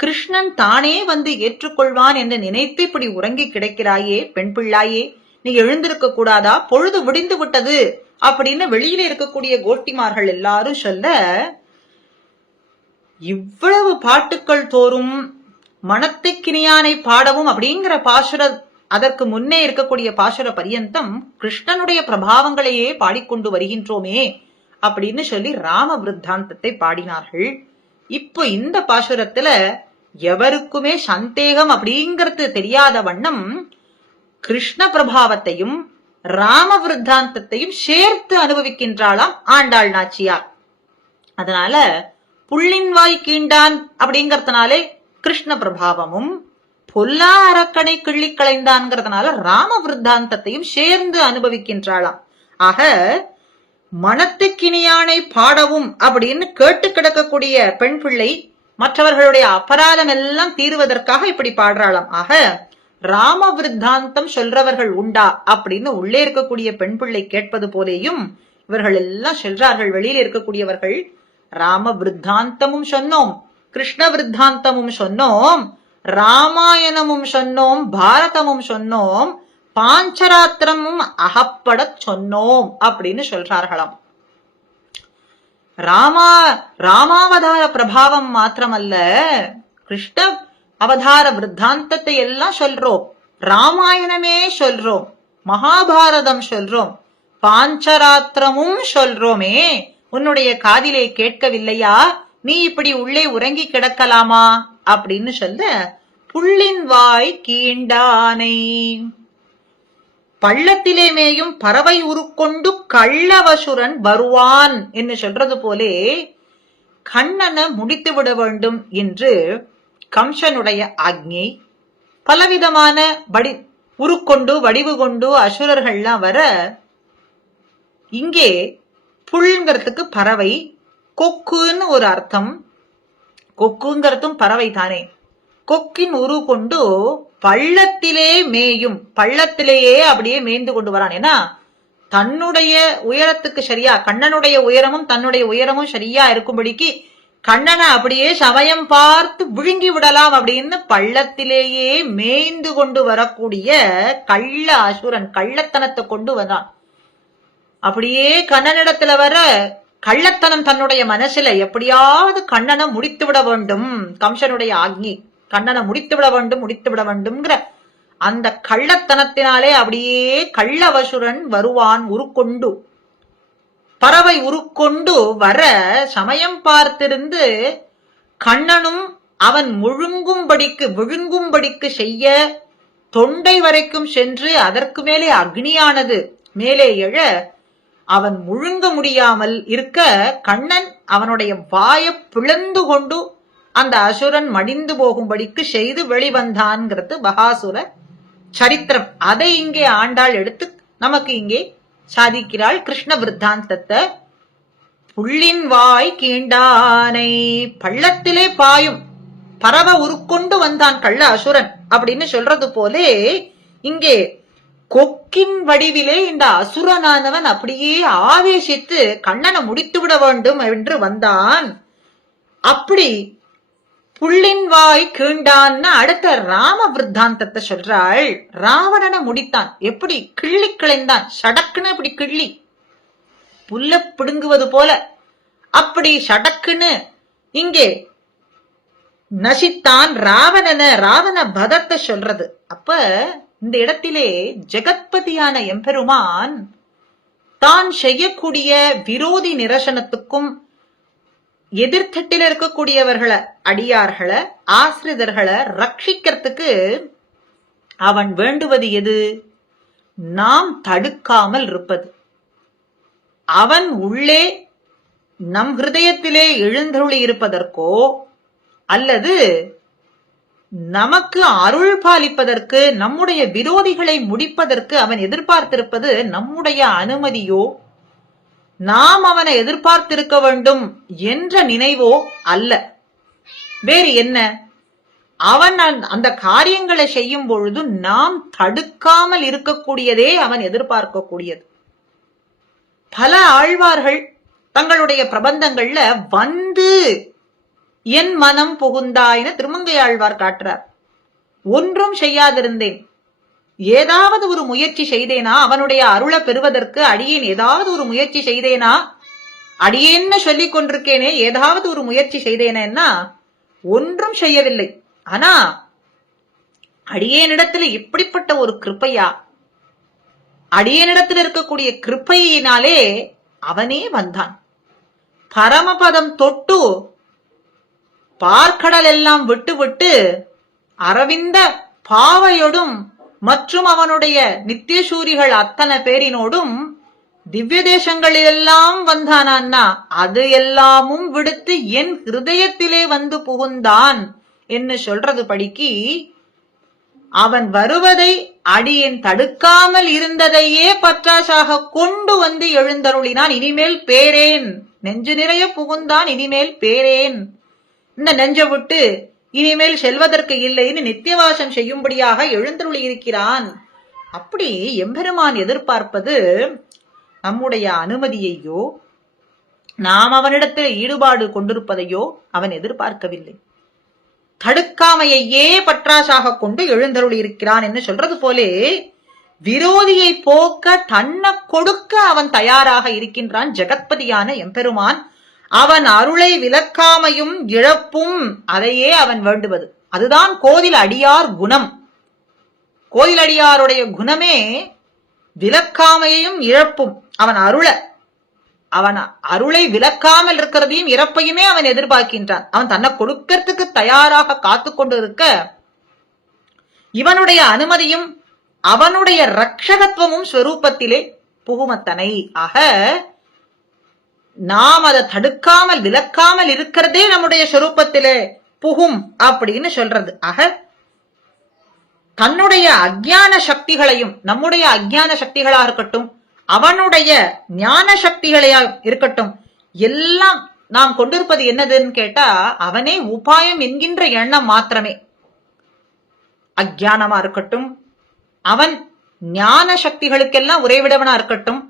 கிருஷ்ணன் தானே வந்து ஏற்றுக்கொள்வான் என்று நினைத்து இப்படி உறங்கி கிடக்கிறாயே பெண் பிள்ளாயே, நீ எழுந்திருக்க கூடாதா? பொழுது விடிந்து விட்டது அப்படின்னு வெளியில இருக்கக்கூடிய கோஷ்டிமார்கள் எல்லாரும் சொல்ல, இவ்வளவு பாட்டுக்கள் தோறும் மனத்துக்கினியானை பாடவும் அப்படிங்கிற பாசுர, அதற்கு முன்னே இருக்கக்கூடிய பாசுர பரியந்தம் கிருஷ்ணனுடைய பிரபாவங்களையே பாடிக்கொண்டு வருகின்றோமே அப்படின்னு சொல்லி ராம விருத்தாந்தத்தை பாடினார்கள். இப்போ இந்த பாசுரத்துல எவருக்குமே சந்தேகம் அப்படிங்கிறது தெரியாத வண்ணம் கிருஷ்ண பிரபாவத்தையும் ராம விருத்தாந்தத்தையும் சேர்த்து அனுபவிக்கின்றாளாம் ஆண்டாள் நாச்சியார். அதனால புள்ளின் வாய் கீண்டான் அப்படிங்கறதுனாலே கிருஷ்ண பிரபாவமும், பொல்லா அரக்கனை கிள்ளி களைந்தான்ங்கிறதுனால ராம விருத்தாந்தத்தையும் சேர்ந்து அனுபவிக்கின்றாளாம். ஆக மனத்துக்கினியானை பாடவும் அப்படின்னு கேட்டு கிடக்கக்கூடிய பெண் பிள்ளை மற்றவர்களுடைய அபராதம் எல்லாம் தீருவதற்காக இப்படி பாடுறாளாம். ஆக ராம விருத்தாந்தம் சொல்றவர்கள் உண்டா அப்படின்னு உள்ளே இருக்கக்கூடிய பெண் பிள்ளை கேட்பது போலேயும் இவர்கள் எல்லாம் சொல்றார்கள். வெளியில இருக்கக்கூடியவர்கள் ராம விருத்தாந்தமும் சொன்னோம், கிருஷ்ண விருத்தாந்தமும் சொன்னோம், ராமாயணமும் சொன்னோம், பாரதமும் சொன்னோம், பாஞ்சராத்திரமும் அகப்படச் சொன்னோம் அப்படின்னு சொல்றார்களாம். ராமாவதார பிரபாவம் மாத்திரமல்ல, கிருஷ்ண அவதார விருத்தாந்தத்தை எல்லாம் சொல்றோம், ராமாயணமே சொல்றோம், மகாபாரதம் சொல்றோம், பாஞ்சராத்திரமும் சொல்றோமே, உன்னுடைய காதிலே கேட்கவில்லையா? நீ இப்படி உள்ளே உறங்கி கிடக்கலாமா அப்படின்னு சொல்ல, புள்ளின் வாய் கீண்டானை, பள்ளத்திலே மேயும் பறவை உருக்கொண்டு கள்ளவசுரன் வருவான் என்று சொல்றது போலே கண்ணனை முடித்து விட வேண்டும் என்று கம்சனுடைய ஆக்ஞை. பலவிதமான உருக்கொண்டு வடிவு கொண்டு அசுரர்கள்லாம் வர, இங்கே புல்ங்கிறதுக்கு பறவை, கொக்குன்னு ஒரு அர்த்தம். கொக்குங்கிறதும் பறவை தானே. கொக்கின் உரு கொண்டு பள்ளத்திலே மேயும், பள்ளத்திலேயே அப்படியே மேய்ந்து கொண்டு வரான். ஏன்னா தன்னுடைய உயரத்துக்கு சரியா, கண்ணனுடைய உயரமும் தன்னுடைய உயரமும் சரியா இருக்கும்படிக்கு கண்ணனை அப்படியே சமயம் பார்த்து விழுங்கி விடலாம் அப்படின்னு பள்ளத்திலேயே மேய்ந்து கொண்டு வரக்கூடிய கள்ள அசுரன், கள்ளத்தனத்தை கொண்டு வந்தான். அப்படியே கண்ணனிடத்துல வர கள்ளத்தனம் தன்னுடைய மனசுல எப்படியாவது கண்ணனை முடித்து விட வேண்டும், கம்சனுடைய ஆக்ஞி, கண்ணனை முடித்து விட வேண்டும்ங்கிற அந்த கள்ளத்தனத்தினாலே அப்படியே கள்ளவசுரன் வருவான். உருக்கொண்டு, பறவை உருக்கொண்டு வர சமயம் பார்த்திருந்து கண்ணனும் அவன் விழுங்கும்படிக்கு செய்ய தொண்டை வரைக்கும் சென்று அதற்கு மேலே அக்னியானது மேலே எழ அவன் முழுங்க முடியாமல் இருக்க கண்ணன் அவனுடைய வாயை பிளந்து கொண்டு அந்த அசுரன் மடிந்து போகும்படிக்கு செய்து வெளிவந்தான்ங்கிறது பகாசுர சரித்திரம். அதை இங்கே ஆண்டாள் எடுத்து நமக்கு இங்கே சாதிக்கிறாள். கிருஷ்ண விருத்தாந்தத்தை புள்ளின் வாய் கீண்டானை, பள்ளத்திலே பாயும் பறவை உருக்கொண்டு வந்தான் கள்ள அசுரன் அப்படின்னு சொல்றது போலே இங்கே கொக்கின் வடிவிலே இந்த அசுரனானவன் அப்படியே ஆவேசித்து கண்ணனை முடித்து விட வேண்டும் என்று வந்தான். அப்படி புள்ளின் வாய் கீண்டான்னு அடுத்த ராம விருத்தாந்தத்தை சொல்றாள். ராவணனை முடித்தான், எப்படி கிள்ளி கிளைந்தான், சடக்குன்னு அப்படி கிள்ளி புல்ல பிடுங்குவது போல அப்படி சடக்குன்னு இங்கே நசித்தான் ராவண பதத்தை சொல்றது. அப்ப இந்த இடத்திலே ஜெகத்பதியான எம்பெருமான் தான் செய்யக்கூடிய விரோதி நிரசனத்துக்கும் எதிர்த்தட்டில் இருக்கக்கூடியவர்களை, அடியார்களை, ஆசிரியர்களை ரட்சிக்கிறதுக்கு அவன் வேண்டுவது எது? நாம் தடுக்காமல் இருப்பது. அவன் உள்ளே நம் ஹிருதயத்திலே எழுந்தருளி இருப்பதற்கோ அல்லது நமக்கு அருள் பாலிப்பதற்கு, நம்முடைய விரோதிகளை முடிப்பதற்கு அவன் எதிர்பார்த்திருப்பது நம்முடைய அனுமதியோ, நாம் அவனை எதிர்பார்த்திருக்க வேண்டும் என்ற நினைவோ அல்ல. வேறு என்ன? அவன் அந்த காரியங்களை செய்யும் பொழுது நாம் தடுக்காமல் இருக்கக்கூடியதே அவன் எதிர்பார்க்கக்கூடியது. பல ஆழ்வார்கள் தங்களுடைய பிரபந்தங்கள்ல வந்து என் மனம் புகுந்தாயின திருமங்கை ஆழ்வார் காட்டுறார். ஒன்றும் செய்யாதிருந்தேன், ஏதாவது ஒரு முயற்சி செய்தேனா, அவனுடைய அருளை பெறுவதற்கு அடியேன் ஏதாவது ஒரு முயற்சி செய்தேனா, அடியேன்னு சொல்லிக் கொண்டிருக்கேனே, ஏதாவது ஒரு முயற்சி செய்தேனா, ஒன்றும் செய்யவில்லை. ஆனா அடியேனிடத்துல இப்படிப்பட்ட ஒரு கிருப்பையா, அடியேனிடத்தில் இருக்கக்கூடிய கிருப்பையினாலே அவனே வந்தான். பரமபதம் தொட்டு பார்க்கடல் எல்லாம் விட்டு விட்டு அரவிந்த பாவையோடும் மற்றும் அவனுடைய நித்தியசூரிகள் அத்தனை பேரினோடும் திவ்ய தேசங்களிலெல்லாம் வந்தானா, அது எல்லாமும் விடுத்து என் ஹிருதயத்திலே வந்து புகுந்தான் என்று சொல்றது படிக்கு அவன் வருவதை அடியேன் தடுக்காமல் இருந்ததையே பற்றாசாக கொண்டு வந்து எழுந்தருளினான். இனிமேல் பேரேன், நெஞ்சு நிறைய புகுந்தான், இனிமேல் பேரேன், இந்த நெஞ்ச விட்டு இனிமேல் செல்வதற்கு இல்லைன்னு நித்தியவாசம் செய்யும்படியாக எழுந்தருளி இருக்கிறான். அப்படி எம்பெருமான் எதிர்பார்ப்பது நம்முடைய அனுமதியையோ நாம் அவனிடத்தில் ஈடுபாடு கொண்டிருப்பதையோ அவன் எதிர்பார்க்கவில்லை. தடுக்காமையே பற்றாசாக கொண்டு எழுந்தருளி இருக்கிறான் என்று சொல்றது போலே விரோதியை போக்க தன்னை கொடுக்க அவன் தயாராக இருக்கின்றான். ஜெகத்பதியான எம்பெருமான் அவன் அருளை விலக்காமையும் இழப்பும் அதையே அவன் வேண்டுவது. அதுதான் கோதில் அடியார் குணம். கோதில் அடியாருடைய குணமே விலக்காமையும் இழப்பும். அவன் அருளை விலக்காமல் இருக்கிறதையும் இறப்பையுமே அவன் எதிர்பார்க்கின்றான். அவன் தன்னை கொடுக்கிறதுக்கு தயாராக காத்து கொண்டு இருக்க இவனுடைய அனுமதியும் அவனுடைய ரட்சகத்துவமும் ஸ்வரூபத்திலே புகுமத்தனை. ஆக நாம் அதை தடுக்காமல் விலக்காமல் இருக்கிறதே நம்முடைய ஸ்வரூபத்திலே புகும் அப்படின்னு சொல்றது. ஆக தன்னுடைய அஜ்ஞான சக்திகளையும், நம்முடைய அஜ்ஞான சக்திகளாக இருக்கட்டும், அவனுடைய ஞான சக்திகளையா இருக்கட்டும், எல்லாம் நாம் கொண்டிருப்பது என்னதுன்னு கேட்டா அவனே உபாயம் என்கின்ற எண்ணம் மாத்திரமே. அஜ்ஞானமா இருக்கட்டும், அவன் ஞான சக்திகளுக்கெல்லாம் உறைவிடவனா இருக்கட்டும்,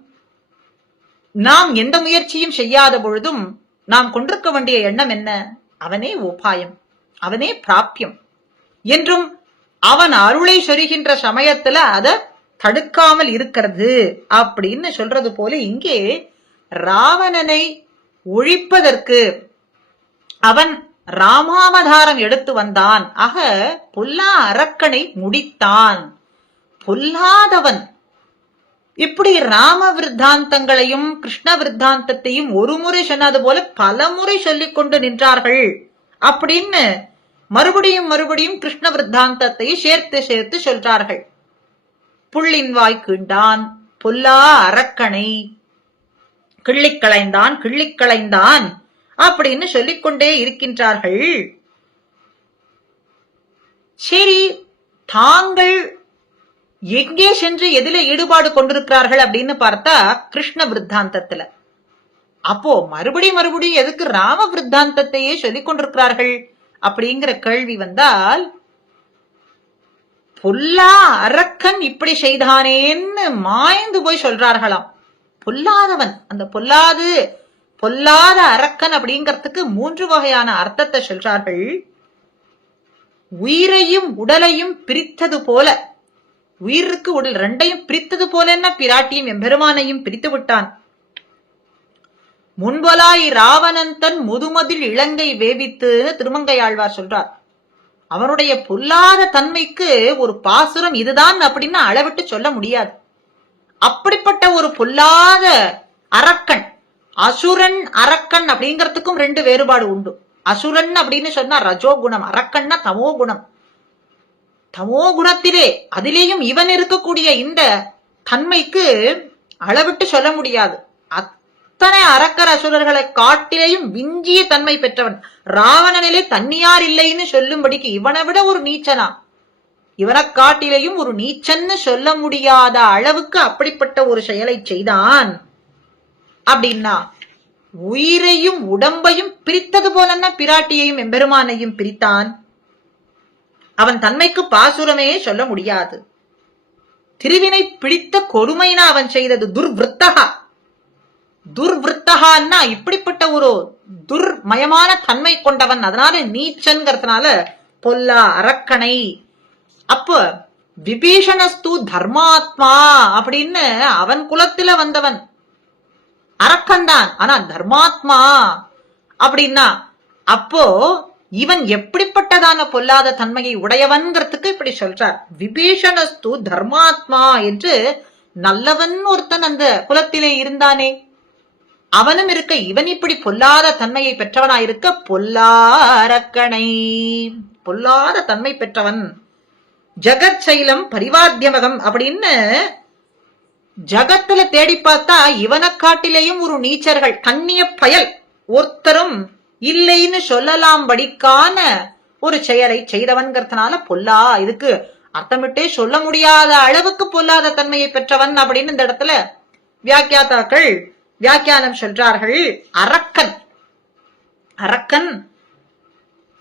நாம் எந்த முயற்சியும் செய்யாத பொழுதும் நாம் கொண்டிருக்க வேண்டிய எண்ணம் என்ன? அவனே உபாயம், அவனே பிராபியம் என்றும் அவன் அருளை சொருகின்ற சமயத்துல அதை தடுக்காமல் இருக்கிறது அப்படின்னு சொல்றது போல இங்கே ராவணனை ஒழிப்பதற்கு அவன் ராமாவதாரம் எடுத்து வந்தான். ஆக பொல்லா அரக்கனை முடித்தான். பொல்லாதவன். இப்படி ராம விருத்தாந்தங்களையும் கிருஷ்ண விருத்தாந்தத்தையும் ஒரு முறை சொன்னது போல பல முறை சொல்லிக் கொண்டு நின்றார்கள் அப்படின்னு மறுபடியும் மறுபடியும் கிருஷ்ண விருத்தாந்தத்தை சேர்த்து சேர்த்து சொல்றார்கள். புள்ளின் வாய் கீண்டான், பொல்லா அரக்கனை கிள்ளிக்களைந்தான் கிள்ளிக்களைந்தான் அப்படின்னு சொல்லிக்கொண்டே இருக்கின்றார்கள். சரி, தாங்கள் எங்கே சென்று எதில ஈடுபாடு கொண்டிருக்கிறார்கள் அப்படின்னு பார்த்தா கிருஷ்ண விருத்தாந்தத்துல. அப்போ மறுபடியும் எதுக்கு ராம விருத்தாந்தத்தையே சொல்லிக் கொண்டிருக்கிறார்கள் அப்படிங்கிற கேள்வி வந்தால், பொல்லா அரக்கன் இப்படி செய்தானேன்னு மாய்ந்து போய் சொல்றார்களாம். பொல்லாதவன், அந்த பொல்லாத அரக்கன் அப்படிங்கிறதுக்கு 3 வகையான அர்த்தத்தை சொல்றார்கள். உயிரையும் உடலையும் பிரித்தது போல, உயிருக்கு உடல் ரெண்டையும் பிரித்தது போலன்னா பிராட்டியும் எம்பெருமானையும் பிரித்து விட்டான். முன்பொலாய் ராவணன் தன் முதுமதில் இலங்கை வேவித்து திருமங்கையாழ்வார் சொல்றார். அவனுடைய பொல்லாத தன்மைக்கு ஒரு பாசுரம் இதுதான் அப்படின்னு அளவிட்டு சொல்ல முடியாது. அப்படிப்பட்ட ஒரு பொல்லாத அரக்கன், அசுரன் அரக்கன் அப்படிங்கிறதுக்கும் 2 வேறுபாடு உண்டு. அசுரன் அப்படின்னு சொன்னா ரஜோகுணம், அரக்கன்னா தமோ குணம். தமோ குணத்திலே அதிலேயும் இவன் இருக்கக்கூடிய இந்த தன்மைக்கு அளவிட்டு சொல்ல முடியாது. அத்தனை அரக்கர் அசுரர்களை காட்டிலேயும் விஞ்சிய தன்மை பெற்றவன். ராவணனிலே தன்னியார் இல்லைன்னு சொல்லும்படிக்கு இவனை விட ஒரு நீச்சனா, இவனை காட்டிலேயும் ஒரு நீச்சன்னு சொல்ல முடியாத அளவுக்கு அப்படிப்பட்ட ஒரு செயலை செய்தான். அப்படின்னா உயிரையும் உடம்பையும் பிரித்தது போலன்னா பிராட்டியையும் எம்பெருமானையும் பிரித்தான். அவன் தன்மைக்கு பாசுரமே சொல்ல முடியாது. திருவினை பிடித்த கொடுமைனா அவன் செய்தது துர்விருத்தகா. துர்விருத்தகான்னா இப்படிப்பட்ட ஒரு துர்மயமான தன்மை கொண்டவன். அதனால நீச்சன்கிறதுனால பொல்லா அரக்கனை. அப்ப விபீஷணஸ்து தர்மாத்மா அப்படின்னு அவன் குலத்தில வந்தவன் அரக்கன்தான், ஆனா தர்மாத்மா அப்படின்னா அப்போ இவன் எப்படிப்பட்டதான பொல்லாத தன்மையை உடையவன்கிறதுக்கு இப்படி சொல்றார். விபீஷணஸ்து தர்மாத்மா என்று நல்லவன் ஒருத்தன் அந்த குலத்திலே இருந்தானே, அவனும் இருக்க இவன் இப்படி பொல்லாத தன்மையை பெற்றவனாயிருக்க பொல்லா அரக்கனை, பொல்லாத தன்மை பெற்றவன். ஜகத் சைலம் பரிவாத்தியமகம் அப்படின்னு ஜகத்துல தேடி பார்த்தா இவனை காட்டிலேயும் ஒரு நீச்சர்கள் கண்ணிய பயல் ஒருத்தரும் இல்லைன்னு சொல்லலாம் படிக்கான ஒரு செயலை செய்தவன்கிறதுனால பொல்லா, இதுக்கு அர்த்தமிட்டே சொல்ல முடியாத அளவுக்கு பொல்லாத தன்மையை பெற்றவன் அப்படின்னு இந்த இடத்துல வியாக்கியாத்தாக்கள் வியாக்கியானம் சொல்றார்கள். அரக்கன், அரக்கன்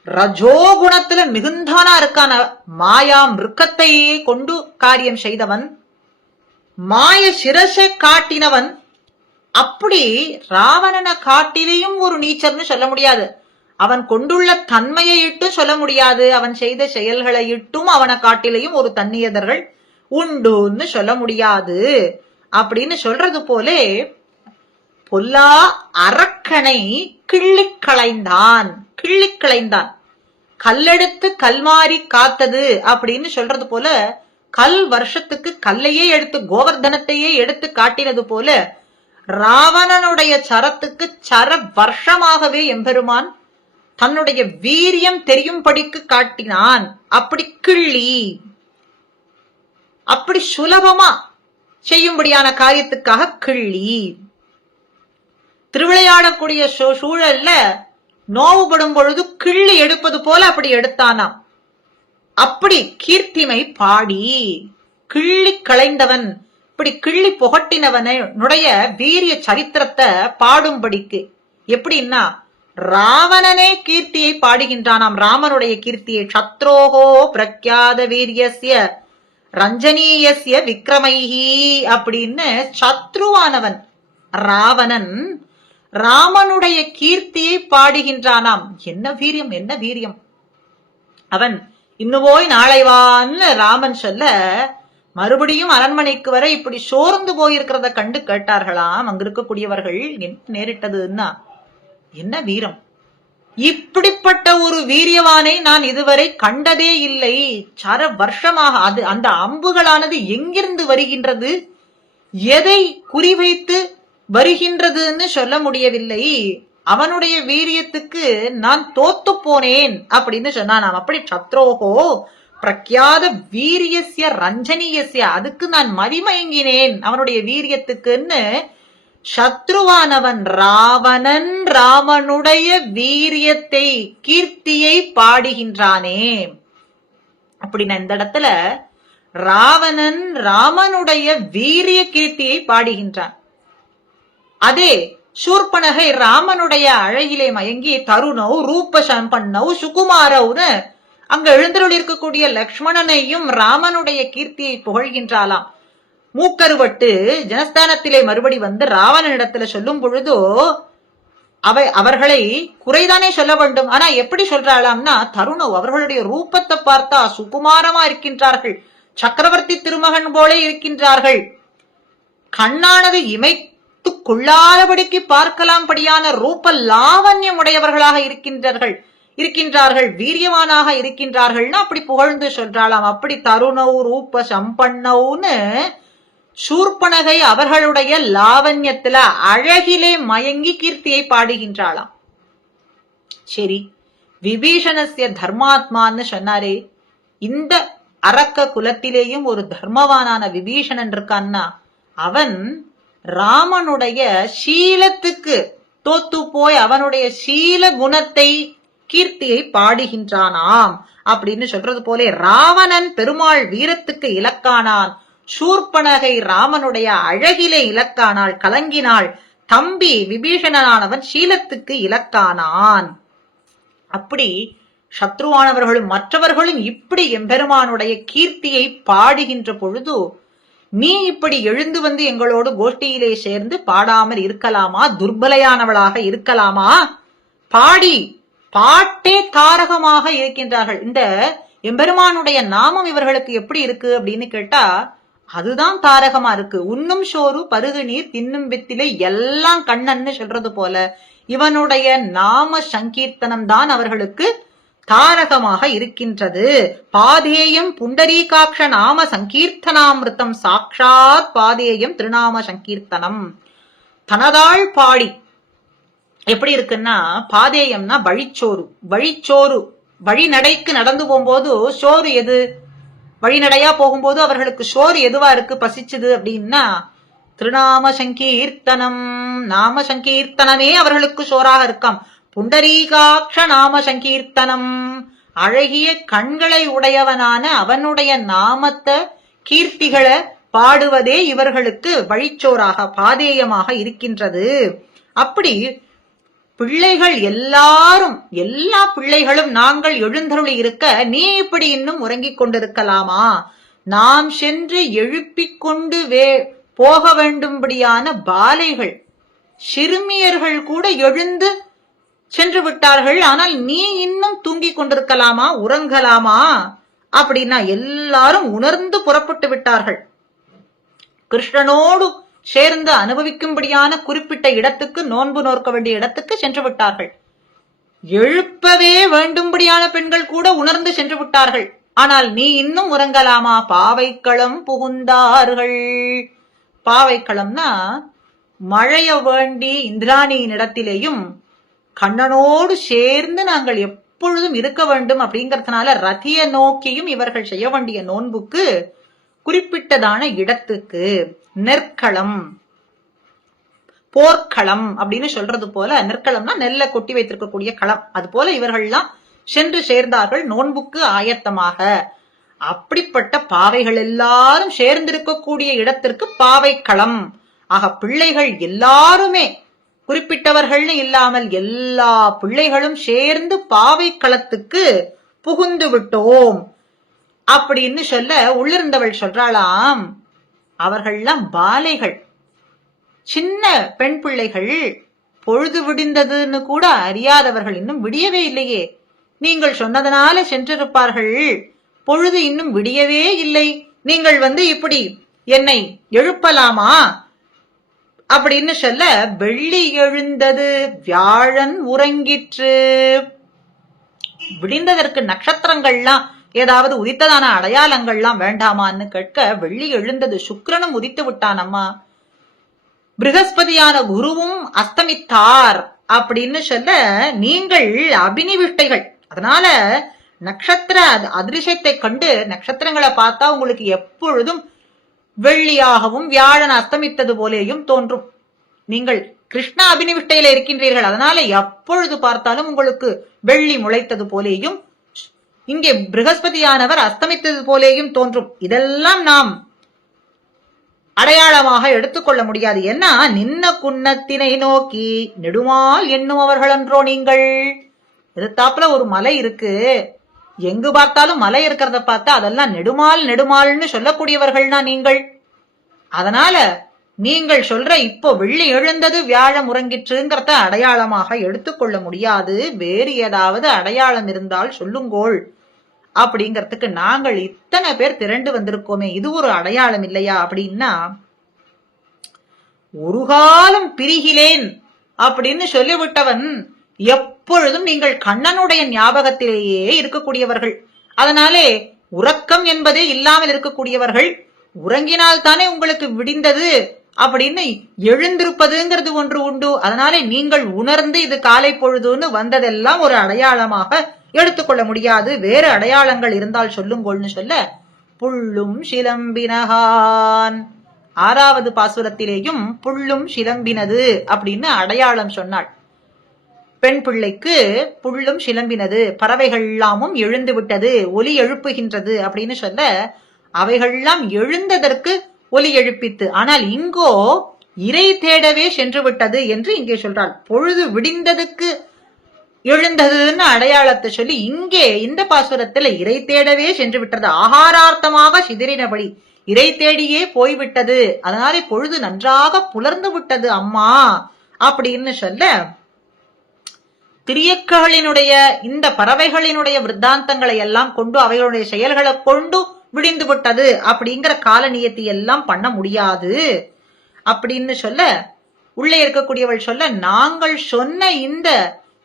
ரஜோகுணத்துல மிகுந்தவனா இருக்கான. மாயா மிருக்கத்தையே கொண்டு காரியம் செய்தவன், மாய சிரசை காட்டினவன். அப்படி ராவணனை காட்டிலையும் ஒரு நீச்சர்னு சொல்ல முடியாது. அவன் கொண்டுள்ள தன்மையை இட்டும் சொல்ல முடியாது. அவன் செய்த செயல்களை இட்டும் அவனை காட்டிலையும் ஒரு தன்னியதர்கள் உண்டுன்னு சொல்ல முடியாது அப்படின்னு சொல்றது போலே பொல்லா அரக்கனை கிள்ளிக்களைந்தான். கிள்ளிக்களைந்தான், கல்லெடுத்து கல்மாரி காத்தது அப்படின்னு சொல்றது போல, கல் வருஷத்துக்கு கல்லையே எடுத்து கோவர்தனத்தையே எடுத்து காட்டினது போல ராவணனுடைய சரத்துக்கு சர வருஷமாகவே எம்பெருமான் தன்னுடைய வீரியம் தெரியும்படிக்கு காட்டினான். அப்படி கிள்ளி, அப்படி சுலபமா செய்யும்படியான காரியத்துக்காக கிள்ளி. திருவிளையாடக்கூடிய சூழல்ல நோவுபடும் பொழுது கிள்ளி எடுப்பது போல அப்படி எடுத்தானாம். அப்படி கீர்த்திமை பாடி கிள்ளி களைந்தவன், இப்படி கிள்ளி புகட்டினவனுடைய வீரிய சரித்திரத்தை பாடும்படிக்கு. எப்படின்னா ராவணனே கீர்த்தியை பாடுகின்றானாம், ராமனுடைய கீர்த்தியை. சத்ரோகோ பிரக்யாத வீரியஸ்ய ரஞ்சனீயஸ்ய விக்ரமைஹி அப்படின்னு சத்ருவானவன், ராவணன் ராமனுடைய கீர்த்தியை பாடுகின்றானாம். என்ன வீரியம், என்ன வீரியம்! அவன் இன்னும் போய் நாளை வான்னு ராமன் சொல்ல, மறுபடியும் அரண்மனைக்கு வர இப்படி சோர்ந்து போயிருக்கிறத கண்டு கேட்டார்களாம் அங்க இருக்கக்கூடியவர்கள். என்ன நேரிட்டதுன்னா, என்ன வீரம்! இப்படிப்பட்ட ஒரு வீரியவானை நான் இதுவரை கண்டதே இல்லை. சர வருஷமாக அது அந்த அம்புகளானது எங்கிருந்து வருகின்றது, எதை குறிவைத்து வருகின்றதுன்னு சொல்ல முடியவில்லை. அவனுடைய வீரியத்துக்கு நான் தோத்து போனேன் அப்படின்னு சொன்னான். அப்படி சத்ரோகோ பிரக்யாத வீரியஸ்ய ரஞ்சனீயஸ்ய, அதுக்கு நான் மதிமயங்கினேன் அவனுடைய வீரியத்துக்குன்னு. சத்ருவானவன் ராவணன் ராமனுடைய வீரியத்தை கீர்த்தியை பாடுகின்றானே. அப்படின்னா இந்த இடத்துல ராவணன் ராமனுடைய வீரிய கீர்த்தியை பாடுகின்றான். அதே சூர்பனகை ராமனுடைய அழகிலே மயங்கி தருணவ் ரூப சம்பன்னவ் சுகுமாரவ்னு அங்க எழுந்தருள் இருக்கக்கூடிய லக்ஷ்மணனையும் ராமனுடைய கீர்த்தியை புகழ்கின்றாளாம். மூக்கருவட்டு ஜனஸ்தானத்திலே மறுபடி வந்து ராவணனிடத்துல சொல்லும் பொழுதோ அவர்களை குறைதானே சொல்ல வேண்டும். ஆனா எப்படி சொல்றாளாம்னா, தருணவ் அவர்களுடைய ரூபத்தை பார்த்தா சுகுமாரமா இருக்கின்றார்கள், சக்கரவர்த்தி திருமகன் போல இருக்கின்றார்கள், கண்ணானது இமைத்து கொள்ளாதபடிக்கு பார்க்கலாம் படியான ரூப லாவண்யம் உடையவர்களாக இருக்கின்றார்கள், வீரியவானாக இருக்கின்றார்கள்னு அப்படி புகழ்ந்து சொல்றாளாம். அப்படி தருணவ் ரூப சம்பன்னவ்னு சூர்பனகை அவர்களுடைய லாவண்யத்துல அழகிலே மயங்கி கீர்த்தியை பாடுகின்றாளாம். சரி, விபீஷணஸ்ய தர்மாத்மான்னு சொன்னாரே, இந்த அரக்க குலத்திலேயும் ஒரு தர்மவானான விபீஷணன் இருக்கான்னா, அவன் ராமனுடைய சீலத்துக்கு தோத்து போய் அவனுடைய சீல குணத்தை கீர்த்தியை பாடுகின்றானாம் அப்படின்னு சொல்றது போல, ராவணன் பெருமாள் வீரத்துக்கு இலக்கானான், சூர்பனகை ராமனுடைய அழகிலே இலக்கானாள், கலங்கினாள். தம்பி விபீஷணனானவன் சீலத்துக்கு இலக்கானான். அப்படி சத்ருவானவர்களும் மற்றவர்களும் இப்படி எம்பெருமானுடைய கீர்த்தியை பாடுகின்ற பொழுது, நீ இப்படி எழுந்து வந்து எங்களோடு கோஷ்டியிலே சேர்ந்து பாடாமல் இருக்கலாமா? துர்பலையானவளாக இருக்கலாமா? பாட்டே தாரகமாக இருக்கின்றார்கள். இந்த எம்பெருமானுடைய நாமம் இவர்களுக்கு எப்படி இருக்கு அப்படின்னு கேட்டா, அதுதான் தாரகமா இருக்கு. உண்ணும் சோறு பருகு நீர் தின்னும் வித்திலே எல்லாம் கண்ணன்னு சொல்றது போல இவனுடைய நாம சங்கீர்த்தனம் தான் அவர்களுக்கு தாரகமாக இருக்கின்றது. பாதேயம் புண்டரீகாட்ச நாம சங்கீர்த்தனாமிருத்தம், சாட்சாத் பாதேயம் திருநாம சங்கீர்த்தனம். தனதாள் பாடி எப்படி இருக்குன்னா, பாதேயம்னா வழிச்சோறு, வழிநடைக்கு நடந்து போகும்போது சோறு எது, வழிநடையா போகும்போது அவர்களுக்கு சோறு எதுவா இருக்கு, பசிச்சுது அப்படின்னா திருநாம சங்கீர்த்தனம், நாம சங்கீர்த்தனமே அவர்களுக்கு சோறாக இருக்காம். புண்டரீகாட்ச நாம சங்கீர்த்தனம், அழகிய கண்களை உடையவனான அவனுடைய நாமத்தை கீர்த்திகளை பாடுவதே இவர்களுக்கு வழிச்சோறாக பாதேயமாக இருக்கின்றது. அப்படி பிள்ளைகள் எல்லாரும், எல்லா பிள்ளைகளும் நாங்கள் எழுந்தருளி இருக்க நீ இப்படி இன்னும் உறங்கிக் கொண்டிருக்கலாமா? நாம் சென்று எழுப்பிக் கொண்டு போக வேண்டும்படியான பாலைகள் சிறுமியர்கள் கூட எழுந்து சென்று விட்டார்கள். ஆனால் நீ இன்னும் தூங்கிக் கொண்டிருக்கலாமா, உறங்கலாமா அப்படின்னா எல்லாரும் உணர்ந்து புறப்பட்டு விட்டார்கள். கிருஷ்ணனோடு சேர்ந்து அனுபவிக்கும்படியான குறிப்பிட்ட இடத்துக்கு, நோன்பு நோக்க வேண்டிய இடத்துக்கு சென்று விட்டார்கள். எழுப்பவே வேண்டும்படியான பெண்கள் கூட உணர்ந்து சென்று விட்டார்கள். ஆனால் நீ இன்னும் உறங்கலாமா? பாவைக்களம் புகுந்தார்கள். பாவைக்களம்னா மழைய வேண்டி இந்திராணியின் இடத்திலேயும் கண்ணனோடு சேர்ந்து நாங்கள் எப்பொழுதும் இருக்க வேண்டும் அப்படிங்கறதுனால ரதிய நோக்கியும் இவர்கள் செய்ய வேண்டிய நோன்புக்கு குறிப்பிட்டதான இடத்துக்கு நெற்களம், போர்க்களம் அப்படின்னு சொல்றது போல, நெற்களம்னா நெல்லை கொட்டி வைத்திருக்கக்கூடிய களம், அது போல இவர்கள்லாம் சென்று சேர்ந்தார்கள் நோன்புக்கு ஆயத்தமாக. அப்படிப்பட்ட பாவைகள் எல்லாரும் சேர்ந்திருக்கக்கூடிய இடத்திற்கு பாவைக்களம். ஆக பிள்ளைகள் எல்லாருமே குறிப்பிட்டவர்கள்னு இல்லாமல் எல்லா பிள்ளைகளும் சேர்ந்து பாவைக்களத்துக்கு புகுந்து விட்டோம் அப்படின்னு சொல்ல, உள்ளிருந்தவள் சொல்றாளாம், அவர்கள்லாம் பாலைகள், சின்ன பெண் பிள்ளைகள் பொழுது விடிந்ததுன்னு கூட அறியாதவர்கள், இன்னும் விடியவே இல்லையே, நீங்கள் சொன்னதனால சென்றிருப்பார்கள், பொழுது இன்னும் விடியவே இல்லை, நீங்கள் இப்படி என்னை எழுப்பலாமா அப்படின்னு சொல்ல, வெள்ளி எழுந்தது வியாழன் உறங்கிற்று. விடிந்ததற்கு நட்சத்திரங்கள்லாம் ஏதாவது உதித்ததான அடையாளங்கள்லாம் வேண்டாமான்னு கேட்க, வெள்ளி எழுந்தது, சுக்கிரனும் உதித்து விட்டான் அம்மா, ப்ரஹஸ்பதியான குருவும் அஸ்தமித்தார் அப்படின்னு சொல்ல, நீங்கள் அபினிவிஷ்டைகள், அதனால நட்சத்திர அதிர்ஷ்டத்தை கண்டு நட்சத்திரங்களை பார்த்தா உங்களுக்கு எப்பொழுதும் வெள்ளியாகவும் வியாழன் அஸ்தமித்தது போலேயும் தோன்றும். நீங்கள் கிருஷ்ண அபினிவிஷ்டையில இருக்கின்றீர்கள், அதனால எப்பொழுது பார்த்தாலும் உங்களுக்கு வெள்ளி முளைத்தது போலேயும் இங்கே ப்ரஹஸ்பதியானவர் அஸ்தமித்தது போலேயும் தோன்றும். இதெல்லாம் நாம் அடையாளமாக எடுத்துக்கொள்ள முடியாது. ஏன்னா நின்ன குன்னத்தினை நோக்கி நெடுமால் எண்ணுமவர்கள் என்றோ நீங்கள். எதிர்த்தாப்புல ஒரு மலை இருக்கு, எங்கு பார்த்தாலும் மலை இருக்கிறத பார்த்தா அதெல்லாம் நெடுமால் நெடுமால்னு சொல்லக்கூடியவர்கள்னா நீங்கள். அதனால நீங்கள் சொல்ற இப்போ வெள்ளி எழுந்தது வியாழம் உறங்கிற்றுங்கிறத அடையாளமாக எடுத்துக்கொள்ள முடியாது. வேறு ஏதாவது அடையாளம் இருந்தால் சொல்லுங்கோள் அப்படிங்கிறதுக்கு நாங்கள் இத்தனை பேர் திரண்டு வந்திருக்கோமே, இது ஒரு அடையாளம் இல்லையா அப்படின்னா, ஒரு காலம் பிரிகிலேன் அப்படின்னு சொல்லிவிட்டவன் எப்பொழுதும் நீங்கள் கண்ணனுடைய ஞாபகத்திலேயே இருக்கக்கூடியவர்கள். அதனாலே உறக்கம் என்பதே இல்லாமல் இருக்கக்கூடியவர்கள். உறங்கினால் தானே உங்களுக்கு விடிந்தது அப்படின்னு எழுந்திருப்பதுங்கிறது ஒன்று உண்டு. அதனாலே நீங்கள் உணர்ந்து இது காலை பொழுதுன்னு வந்ததெல்லாம் ஒரு அடையாளமாக எடுத்துக்கொள்ள முடியாது. வேறு அடையாளங்கள் இருந்தால் சொல்லுங்கள்னு சொல்ல, புள்ளும் சிலம்பினகான், 6வது பாசுரத்திலேயும் புள்ளும் சிலம்பினது அப்படின்னு அடையாளம் சொன்னாள். பெண் பிள்ளைக்கு புள்ளும் சிலம்பினது, பறவைகள் எல்லாமும் எழுந்து விட்டது, ஒலி எழுப்புகின்றது அப்படின்னு சொல்ல, அவைகள்லாம் எழுந்ததற்கு ஒலி எழுப்பித்து. ஆனால் இங்கோ இறை தேடவே சென்று விட்டது என்று இங்கே சொல்றாள். பொழுது விடிந்ததுக்கு எழுந்ததுன்னு அடையாளத்தை சொல்லி இங்கே இந்த பாசுரத்துல இறை தேடவே சென்று விட்டது. ஆகாரார்த்தமாக சிதறினபடி இறை தேடியே போய்விட்டது. அதனாலே பொழுது நன்றாக புலர்ந்து விட்டது அம்மா அப்படின்னு சொல்ல, திரியக்களினுடைய இந்த பறவைகளினுடைய விருத்தாந்தங்களை எல்லாம் கொண்டு அவைகளுடைய செயல்களை கொண்டு விடிந்து விட்டது அப்படிங்கிற கால நியத்தி எல்லாம் பண்ண முடியாது அப்படின்னு சொல்ல, உள்ளே இருக்கக்கூடியவள் சொல்ல, நாங்கள் சொன்ன இந்த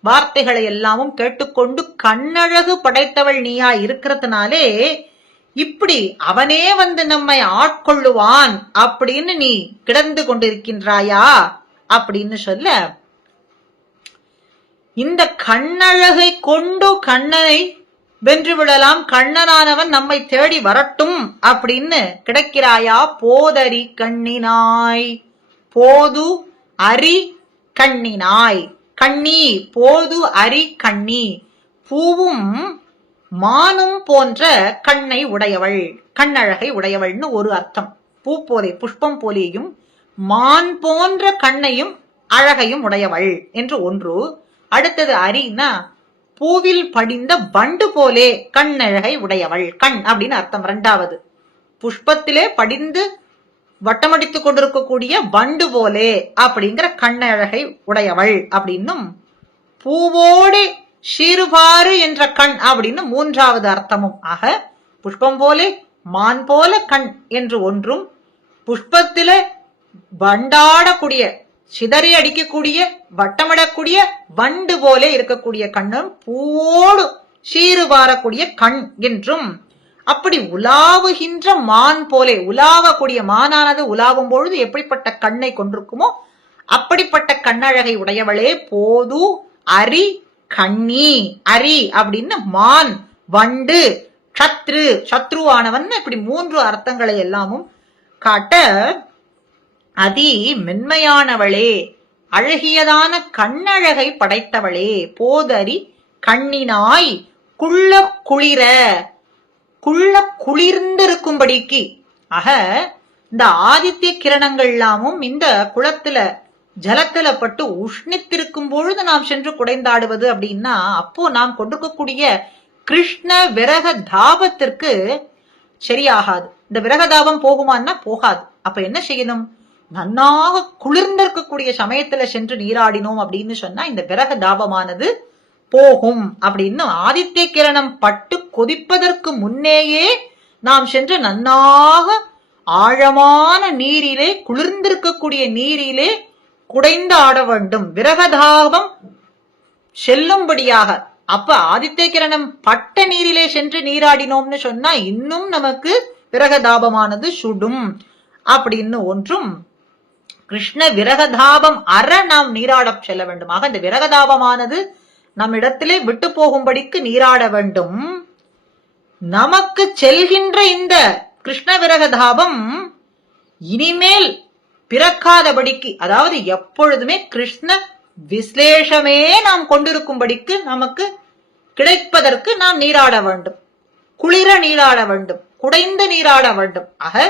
வார்த்தைகளை எல்லாமும் கேட்டுக்கொண்டு கண்ணழகு படைத்தவள் நீயா இருக்கிறதுனாலே இப்படி அவனே நம்மை ஆட்கொள்ளுவான் அப்படின்னு நீ கிடந்து கொண்டிருக்கின்றாயா அப்படின்னு சொல்ல, இந்த கண்ணழகை கொண்டு கண்ணனை வென்று விடலாம், கண்ணனானவன் நம்மை தேடி வரட்டும் அப்படின்னு கிடைக்கிறாயா? போதரி கண்ணினாய், போது அரி கண்ணினாய், கண்ணி போது அரி கண்ணி, பூவும் மானும் போன்ற கண்ணை உடையவள், கண்ணழகை உடையவள்னு ஒரு அர்த்தம். பூ போலே புஷ்பம் போலேயும் மான் போன்ற கண்ணையும் அழகையும் உடையவள் என்று ஒன்று. அடுத்தது அரினா பூவில் படிந்த வண்டு போலே கண்ணழகை உடையவள், கண் அப்படின்னு அர்த்தம். 2வது புஷ்பத்திலே படிந்து வட்டமடித்துக் கொண்டிருக்கக்கூடிய வண்டு போலே அப்படிங்கிற கண்ணழகை உடையவள் அப்படின்னும், பூவோடு சீறுபாறு என்ற கண் அப்படின்னு 3வது அர்த்தமும். ஆக புஷ்பம் போலே மான் போல கண் என்று ஒன்றும், புஷ்பத்தில வண்டாடக்கூடிய சிதறி அடிக்கக்கூடிய வட்டமிடக்கூடிய வண்டு போலே இருக்கக்கூடிய கண்ணும், பூவோடு சீறு பாரக்கூடிய கண் என்றும், அப்படி உலாவுகின்ற மான் போலே, உலாவக்கூடிய மானானது உலாவும் பொழுது எப்படிப்பட்ட கண்ணை கொண்டிருக்குமோ அப்படிப்பட்ட கண்ணழகை உடையவளே போது அரி கண்ணி. அரி அப்படின்னு மான், வண்டு, சத்ரு, சத்ருவானவன், இப்படி 3 அர்த்தங்களை எல்லாமும் காட்ட, அதி மென்மையானவளே, அழகியதான கண்ணழகை படைத்தவளே, போதரி கண்ணினாய், குள்ள குளிர, குள்ள குளிர்ந்திருக்கும்படிக்கு. ஆக இந்த ஆதித்ய கிரணங்கள் எல்லாமும் இந்த குளத்துல ஜலத்துல பட்டு உஷ்ணித்திருக்கும் பொழுது நாம் சென்று குடைந்தாடுவது அப்படின்னா, அப்போ நாம் கொண்டிருக்கக்கூடிய கிருஷ்ண விரக தாபத்திற்கு சரியாகாது. இந்த விரக தாபம் போகுமான்னா போகாது. அப்ப என்ன செய்யணும்? நன்னாக குளிர்ந்திருக்கக்கூடிய சமயத்துல சென்று நீராடினோம் அப்படின்னு சொன்னா இந்த விரக தாபமானது போகும் அப்படின்னு ஆதித்ய கிரணம் பட்டு கொதிப்பதற்கு முன்னேயே நாம் சென்று நன்னாக ஆழமான நீரிலே குளிர்ந்திருக்கக்கூடிய நீரிலே குடைந்து ஆட வேண்டும். விரகதாபம் செல்லும்படியாக. அப்ப ஆதித்ய கிரணம் பட்ட நீரிலே சென்று நீராடினோம்னு சொன்னா இன்னும் நமக்கு விரகதாபமானது சுடும் அப்படின்னு ஒன்றும். கிருஷ்ண விரகதாபம் அற நாம் நீராட செல்ல வேண்டும். ஆக இந்த விரகதாபமானது நம்மிடத்திலே விட்டு போகும்படிக்கு நீராட வேண்டும். நமக்கு செல்கின்ற இந்த கிருஷ்ண விரகதாபம் இனிமேல் பிறக்காதபடிக்கு, அதாவது எப்பொழுதுமே கிருஷ்ண விஸ்லேஷமே நாம் கொண்டிருக்கும்படிக்கு நமக்கு கிடைப்பதற்கு நாம் நீராட வேண்டும். குளிர நீராட வேண்டும், குடைந்து நீராட வேண்டும். ஆக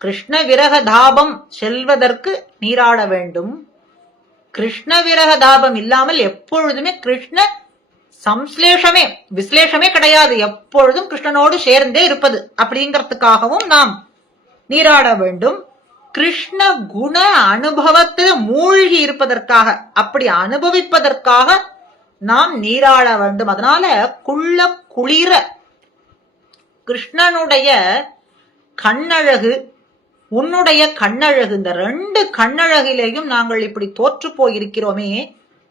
கிருஷ்ண விரகதாபம் செல்வதற்கு நீராட வேண்டும். கிருஷ்ண விரகதாபம் இல்லாமல் எப்பொழுதுமே கிருஷ்ண சம்ஸ்லேஷமே விஸ்லேஷமே கிடையாது. எப்பொழுதும் கிருஷ்ணனோடு சேர்ந்தே இருப்பது அப்படிங்கிறதுக்காகவும் நாம் நீராட வேண்டும். கிருஷ்ண குண அனுபவத்தில் மூழ்கி இருப்பதற்காக, அப்படி அனுபவிப்பதற்காக நாம் நீராட வேண்டும். அதனால குளிர கிருஷ்ணனுடைய கண்ணழகு, உன்னுடைய கண்ணழகு, இந்த 2 கண்ணழகிலேயும் நாங்கள் இப்படி தோற்று போயிருக்கிறோமே,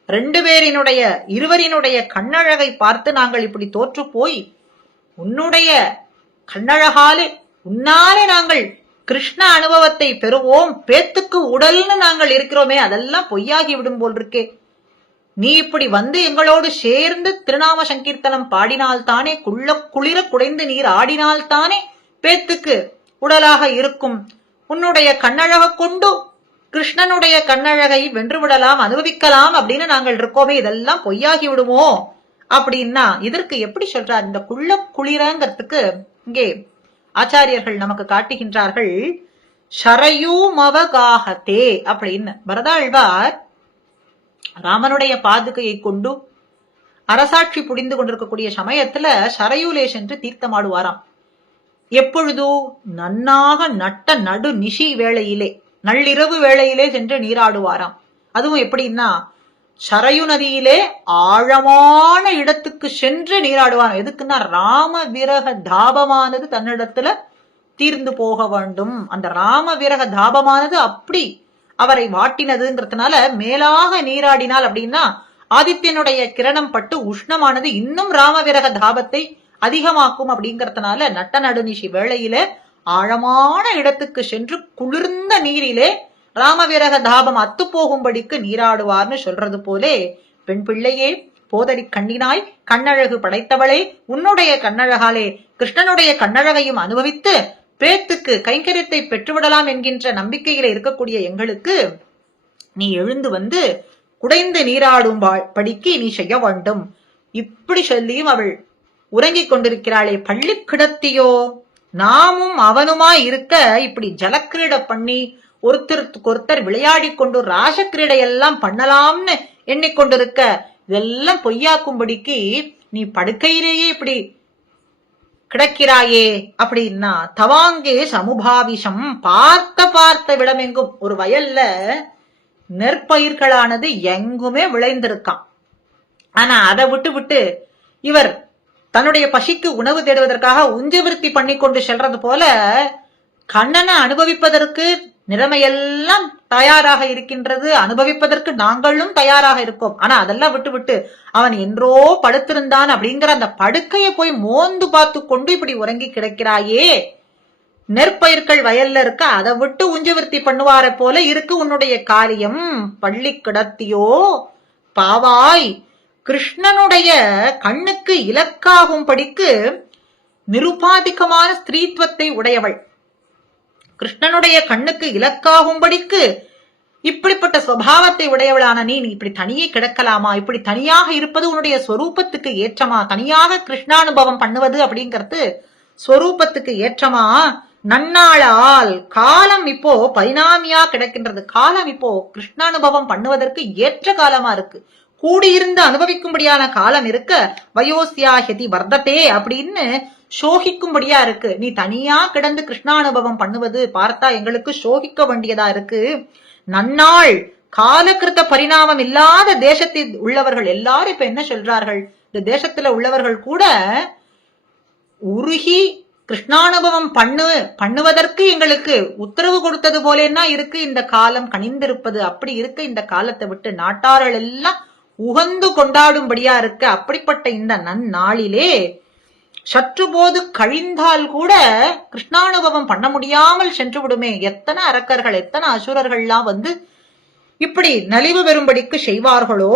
2 பேரினுடைய இருவரினுடைய கண்ணழகை பார்த்து நாங்கள் இப்படி தோற்று போய் உன்னுடைய கண்ணழகாலே உன்னாலே நாங்கள் கிருஷ்ண அனுபவத்தை பெறுவோம், பேத்துக்கு உடல்னு நாங்கள் இருக்கிறோமே, அதெல்லாம் பொய்யாகி விடும் போல் இருக்கே. நீ இப்படி வந்து எங்களோடு சேர்ந்து திருநாம சங்கீர்த்தனம் பாடினால்தானே, குளிர குடைந்து நீர் ஆடினால்தானே பேத்துக்கு உடலாக இருக்கும். உன்னுடைய கண்ணழக கொண்டு கிருஷ்ணனுடைய கண்ணழகை வென்றுவிடலாம், அனுபவிக்கலாம் அப்படின்னு நாங்கள் இருக்கோமே, இதெல்லாம் பொய்யாகி விடுமோ அப்படின்னா இதற்கு எப்படி சொல்றார்? இந்த குளிரங்கிறதுக்கு இங்கே ஆச்சாரியர்கள் நமக்கு காட்டுகின்றார்கள். ஷரயூமவகாஹதே அப்படின்னு. பரதாழ்வார் ராமனுடைய பாதுகையை கொண்டு அரசாட்சி புரிந்து கொண்டிருக்கக்கூடிய சமயத்துல ஷரயூலே சென்று தீர்த்தமாடுவாராம். எப்பொழுதோ நன்னாக நட்ட நடு நிஷி வேளையிலே, நள்ளிரவு வேளையிலே சென்று நீராடுவாராம். அதுவும் எப்படின்னா சரயு நதியிலே ஆழமான இடத்துக்கு சென்று நீராடுவாராம். எதுக்குன்னா ராம விரக தாபமானது தன்னிடத்துல தீர்ந்து போக வேண்டும். அந்த ராம விரக தாபமானது அப்படி அவரை வாட்டினதுங்கிறதுனால மேலாக நீராடினால் அப்படின்னா ஆதித்யனுடைய கிரணம் பட்டு உஷ்ணமானது இன்னும் ராம விரக தாபத்தை அதிகமாக்கும். அப்படிங்கறதுனால நட்ட நடுநிஷி வேளையில ஆழமான இடத்துக்கு சென்று குளிர்ந்த நீரிலே ராமவிரக தாபம் அத்து போகும்படிக்கு நீராடுவார்னு சொல்றது போலே, பெண் பிள்ளையே போதடி கண்ணினாய் கண்ணழகு படைத்தவளே, உன்னுடைய கண்ணழகாலே கிருஷ்ணனுடைய கண்ணழகையும் அனுபவித்து பேத்துக்கு கைங்கரியத்தை பெற்றுவிடலாம் என்கின்ற நம்பிக்கையில இருக்கக்கூடிய எங்களுக்கு நீ எழுந்து வந்து குடைந்து நீராடும் படிக்கு நீ செய்ய வேண்டும். இப்படி சொல்லியும் அவள் உறங்கிக் கொண்டிருக்கிறாளே. பள்ளி கிடத்தியோ, நாமும் அவனுமாய் இருக்க இப்படி ஜலக்கிரீட பண்ணி ஒருத்தருக்கு ஒருத்தர் விளையாடி கொண்டு ராசக்கிரீடையெல்லாம் பண்ணலாம்னு எண்ணிக்கொண்டிருக்க, இதெல்லாம் பொய்யாக்கும்படிக்கு நீ படுக்கையிலேயே இப்படி கிடக்கிறாயே அப்படின்னா, தவாங்கே சமுபாவிஷம், பார்த்த விடமெங்கும் ஒரு வயல்ல நெற்பயிர்களானது எங்குமே விளைந்திருக்கான். ஆனா அதை விட்டு இவர் தன்னுடைய பசிக்கு உணவு தேடுவதற்காக உஞ்சவிருத்தி பண்ணி கொண்டு செல்றது போல கண்ணனை அனுபவிப்பதற்கு நிலைமையெல்லாம் தயாராக இருக்கின்றது, அனுபவிப்பதற்கு நாங்களும் தயாராக இருக்கோம். ஆனா அதெல்லாம் விட்டு அவன் என்றோ படுத்திருந்தான் அப்படிங்கிற அந்த படுக்கையை போய் மோந்து பார்த்து கொண்டு இப்படி உறங்கி கிடக்கிறாயே. நெற்பயிர்கள் வயல்ல இருக்க, அதை விட்டு உஞ்சவிருத்தி பண்ணுவார போல இருக்கு உன்னுடைய காரியம். பள்ளி கிடத்தியோ பாவாய், கிருஷ்ணனுடைய கண்ணுக்கு இலக்காகும்படிக்கு நிருபாதிகமான ஸ்திரீத்துவத்தை உடையவள், கிருஷ்ணனுடைய கண்ணுக்கு இலக்காகும்படிக்கு இப்படிப்பட்ட சுபாவத்தை உடையவளான நீ இப்படி தனியே கிடக்கலாமா? இப்படி தனியாக இருப்பது உன்னுடைய ஸ்வரூபத்துக்கு ஏற்றமா? தனியாக கிருஷ்ணானுபவம் பண்ணுவது அப்படிங்கிறது ஸ்வரூபத்துக்கு ஏற்றமா? நன்னாளால் காலம் இப்போ பரிணாமியா கிடக்கின்றது. காலம் இப்போ கிருஷ்ணானுபவம் பண்ணுவதற்கு ஏற்ற காலமா இருக்கு. கூடியிருந்து அனுபவிக்கும்படியான காலம் இருக்க வயோசியாஹதி வர்த்ததே அப்படின்னு சோகிக்கும்படியா இருக்கு. நீ தனியா கிடந்து கிருஷ்ணானுபவம் பண்ணுவது பார்த்தா எங்களுக்கு சோகிக்க வேண்டியதா இருக்கு. நன்னாள் காலகிருத்த பரிணாமம் இல்லாத தேசத்தில் உள்ளவர்கள் எல்லாரும் இப்ப என்ன சொல்றார்கள், இந்த தேசத்துல உள்ளவர்கள் கூட உருகி கிருஷ்ணானுபவம் பண்ணுவதற்கு எங்களுக்கு உத்தரவு கொடுத்தது போலேன்னா இருக்கு இந்த காலம் கனிந்திருப்பது. அப்படி இருக்க இந்த காலத்தை விட்டு நாட்டார்கள் எல்லாம் உகந்து கொண்டாடும்படியா இருக்கு. அப்படிப்பட்ட இந்த நன்னாளிலே சற்று போது கழிந்தால் கூட கிருஷ்ணானுபவம் பண்ண முடியாமல் சென்று விடுமே. எத்தனை அரக்கர்கள் எத்தனை அசுரர்கள்லாம் வந்து இப்படி நலிவு பெறும்படிக்கு செய்வார்களோ,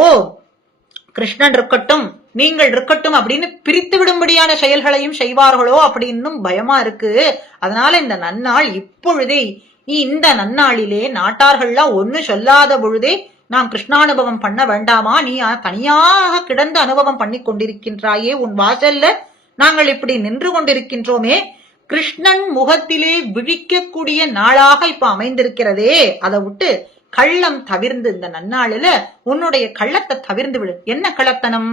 கிருஷ்ணன் இருக்கட்டும் நீங்கள் இருக்கட்டும் அப்படின்னு பிரித்து விடும்படியான செயல்களையும் செய்வார்களோ அப்படின்னும் பயமா இருக்கு. அதனால இந்த நன்னாள் இப்பொழுதே இந்த நன்னாளிலே நாட்டார்கள்லாம் ஒண்ணு சொல்லாத பொழுதே நாம் கிருஷ்ணானுபவம் பண்ண வேண்டாமா? நீ தனியாக கிடந்து அனுபவம் பண்ணி கொண்டிருக்கின்றாயே, உன் வாசல்ல நாங்கள் இப்படி நின்று கொண்டிருக்கின்றோமே, கிருஷ்ணன் முகத்திலே விழிக்கக்கூடிய நாளாக இப்ப அமைந்திருக்கிறதே, அதை விட்டு கள்ளம் தவிர்ந்து இந்த நன்னாளில உன்னுடைய கள்ளத்தை தவிர்ந்து விடு. என்ன கள்ளத்தனம்?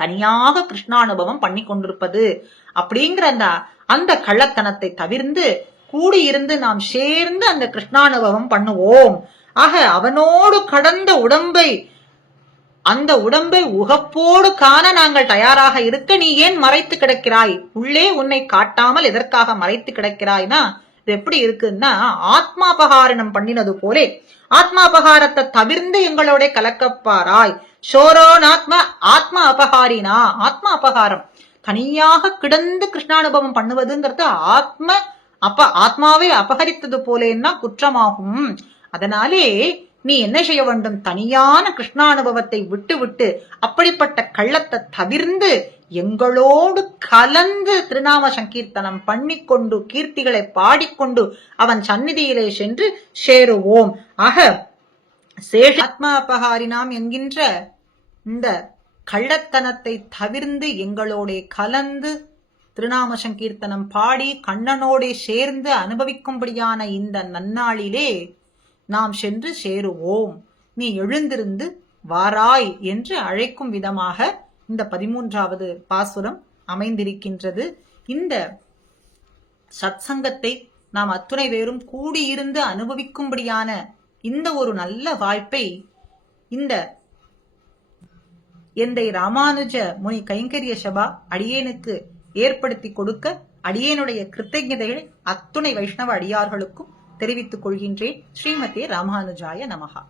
தனியாக கிருஷ்ணானுபவம் பண்ணி கொண்டிருப்பது அப்படிங்கிற அந்த கள்ளத்தனத்தை தவிர்ந்து கூடியிருந்து நாம் சேர்ந்து அந்த கிருஷ்ணானுபவம் பண்ணுவோம். ஆக அவனோடு கடந்த உடம்பை அந்த உடம்பை உகப்போடு காண நாங்கள் தயாராக இருக்க நீ ஏன் மறைத்து கிடக்கிறாய்? உள்ளே உன்னை காட்டாமல் எதற்காக மறைத்து கிடக்கிறாய்னா இது எப்படி இருக்குன்னா, ஆத்மாபகாரணம் பண்ணினது போலே ஆத்மாபகாரத்தை தவிர்ந்து எங்களோட கலக்கப்பாராய். சோரோனாத்மா ஆத்மா அபகாரினா, ஆத்மா அபகாரம் தனியாக கிடந்து கிருஷ்ணானுபவம் பண்ணுவதுங்கிறது ஆத்மாவை அபகரித்தது போலேன்னா குற்றமாகும். அதனாலே நீ என்ன செய்ய வேண்டும்? தனியான கிருஷ்ணானுபவத்தை விட்டு விட்டு அப்படிப்பட்ட கள்ளத்தை தவிர்ந்து எங்களோடு கலந்து திருநாம சங்கீர்த்தனம் பண்ணிக்கொண்டு கீர்த்திகளை பாடிக்கொண்டு அவன் சந்நிதியிலே சென்று சேருவோம். ஆக சேஷ ஆத்மா அபகாரினாம் என்கின்ற இந்த கள்ளத்தனத்தை தவிர்ந்து எங்களோட கலந்து திருநாம சங்கீர்த்தனம் பாடி கண்ணனோட சேர்ந்து அனுபவிக்கும்படியான இந்த நன்னாளிலே நாம் சென்று சேருவோம். நீ எழுந்திருந்து வாராய் என்று அழைக்கும் விதமாக இந்த 13வது பாசுரம் அமைந்திருக்கின்றது. இந்த சத்சங்கத்தை நாம் அத்துணை பேரும் கூடியிருந்து அனுபவிக்கும்படியான இந்த ஒரு நல்ல வாய்ப்பை இந்த எந்தை ராமானுஜ முனி கைங்கரிய சபா அடியேனுக்கு ஏற்படுத்தி கொடுக்க அடியேனுடைய கிருத்தஜதைகளை அத்துணை வைஷ்ணவ அடியார்களுக்கும் தெரிவித்துக் கொள்கின்றேன். ஸ்ரீமதே ராமானுஜாய நமஹா.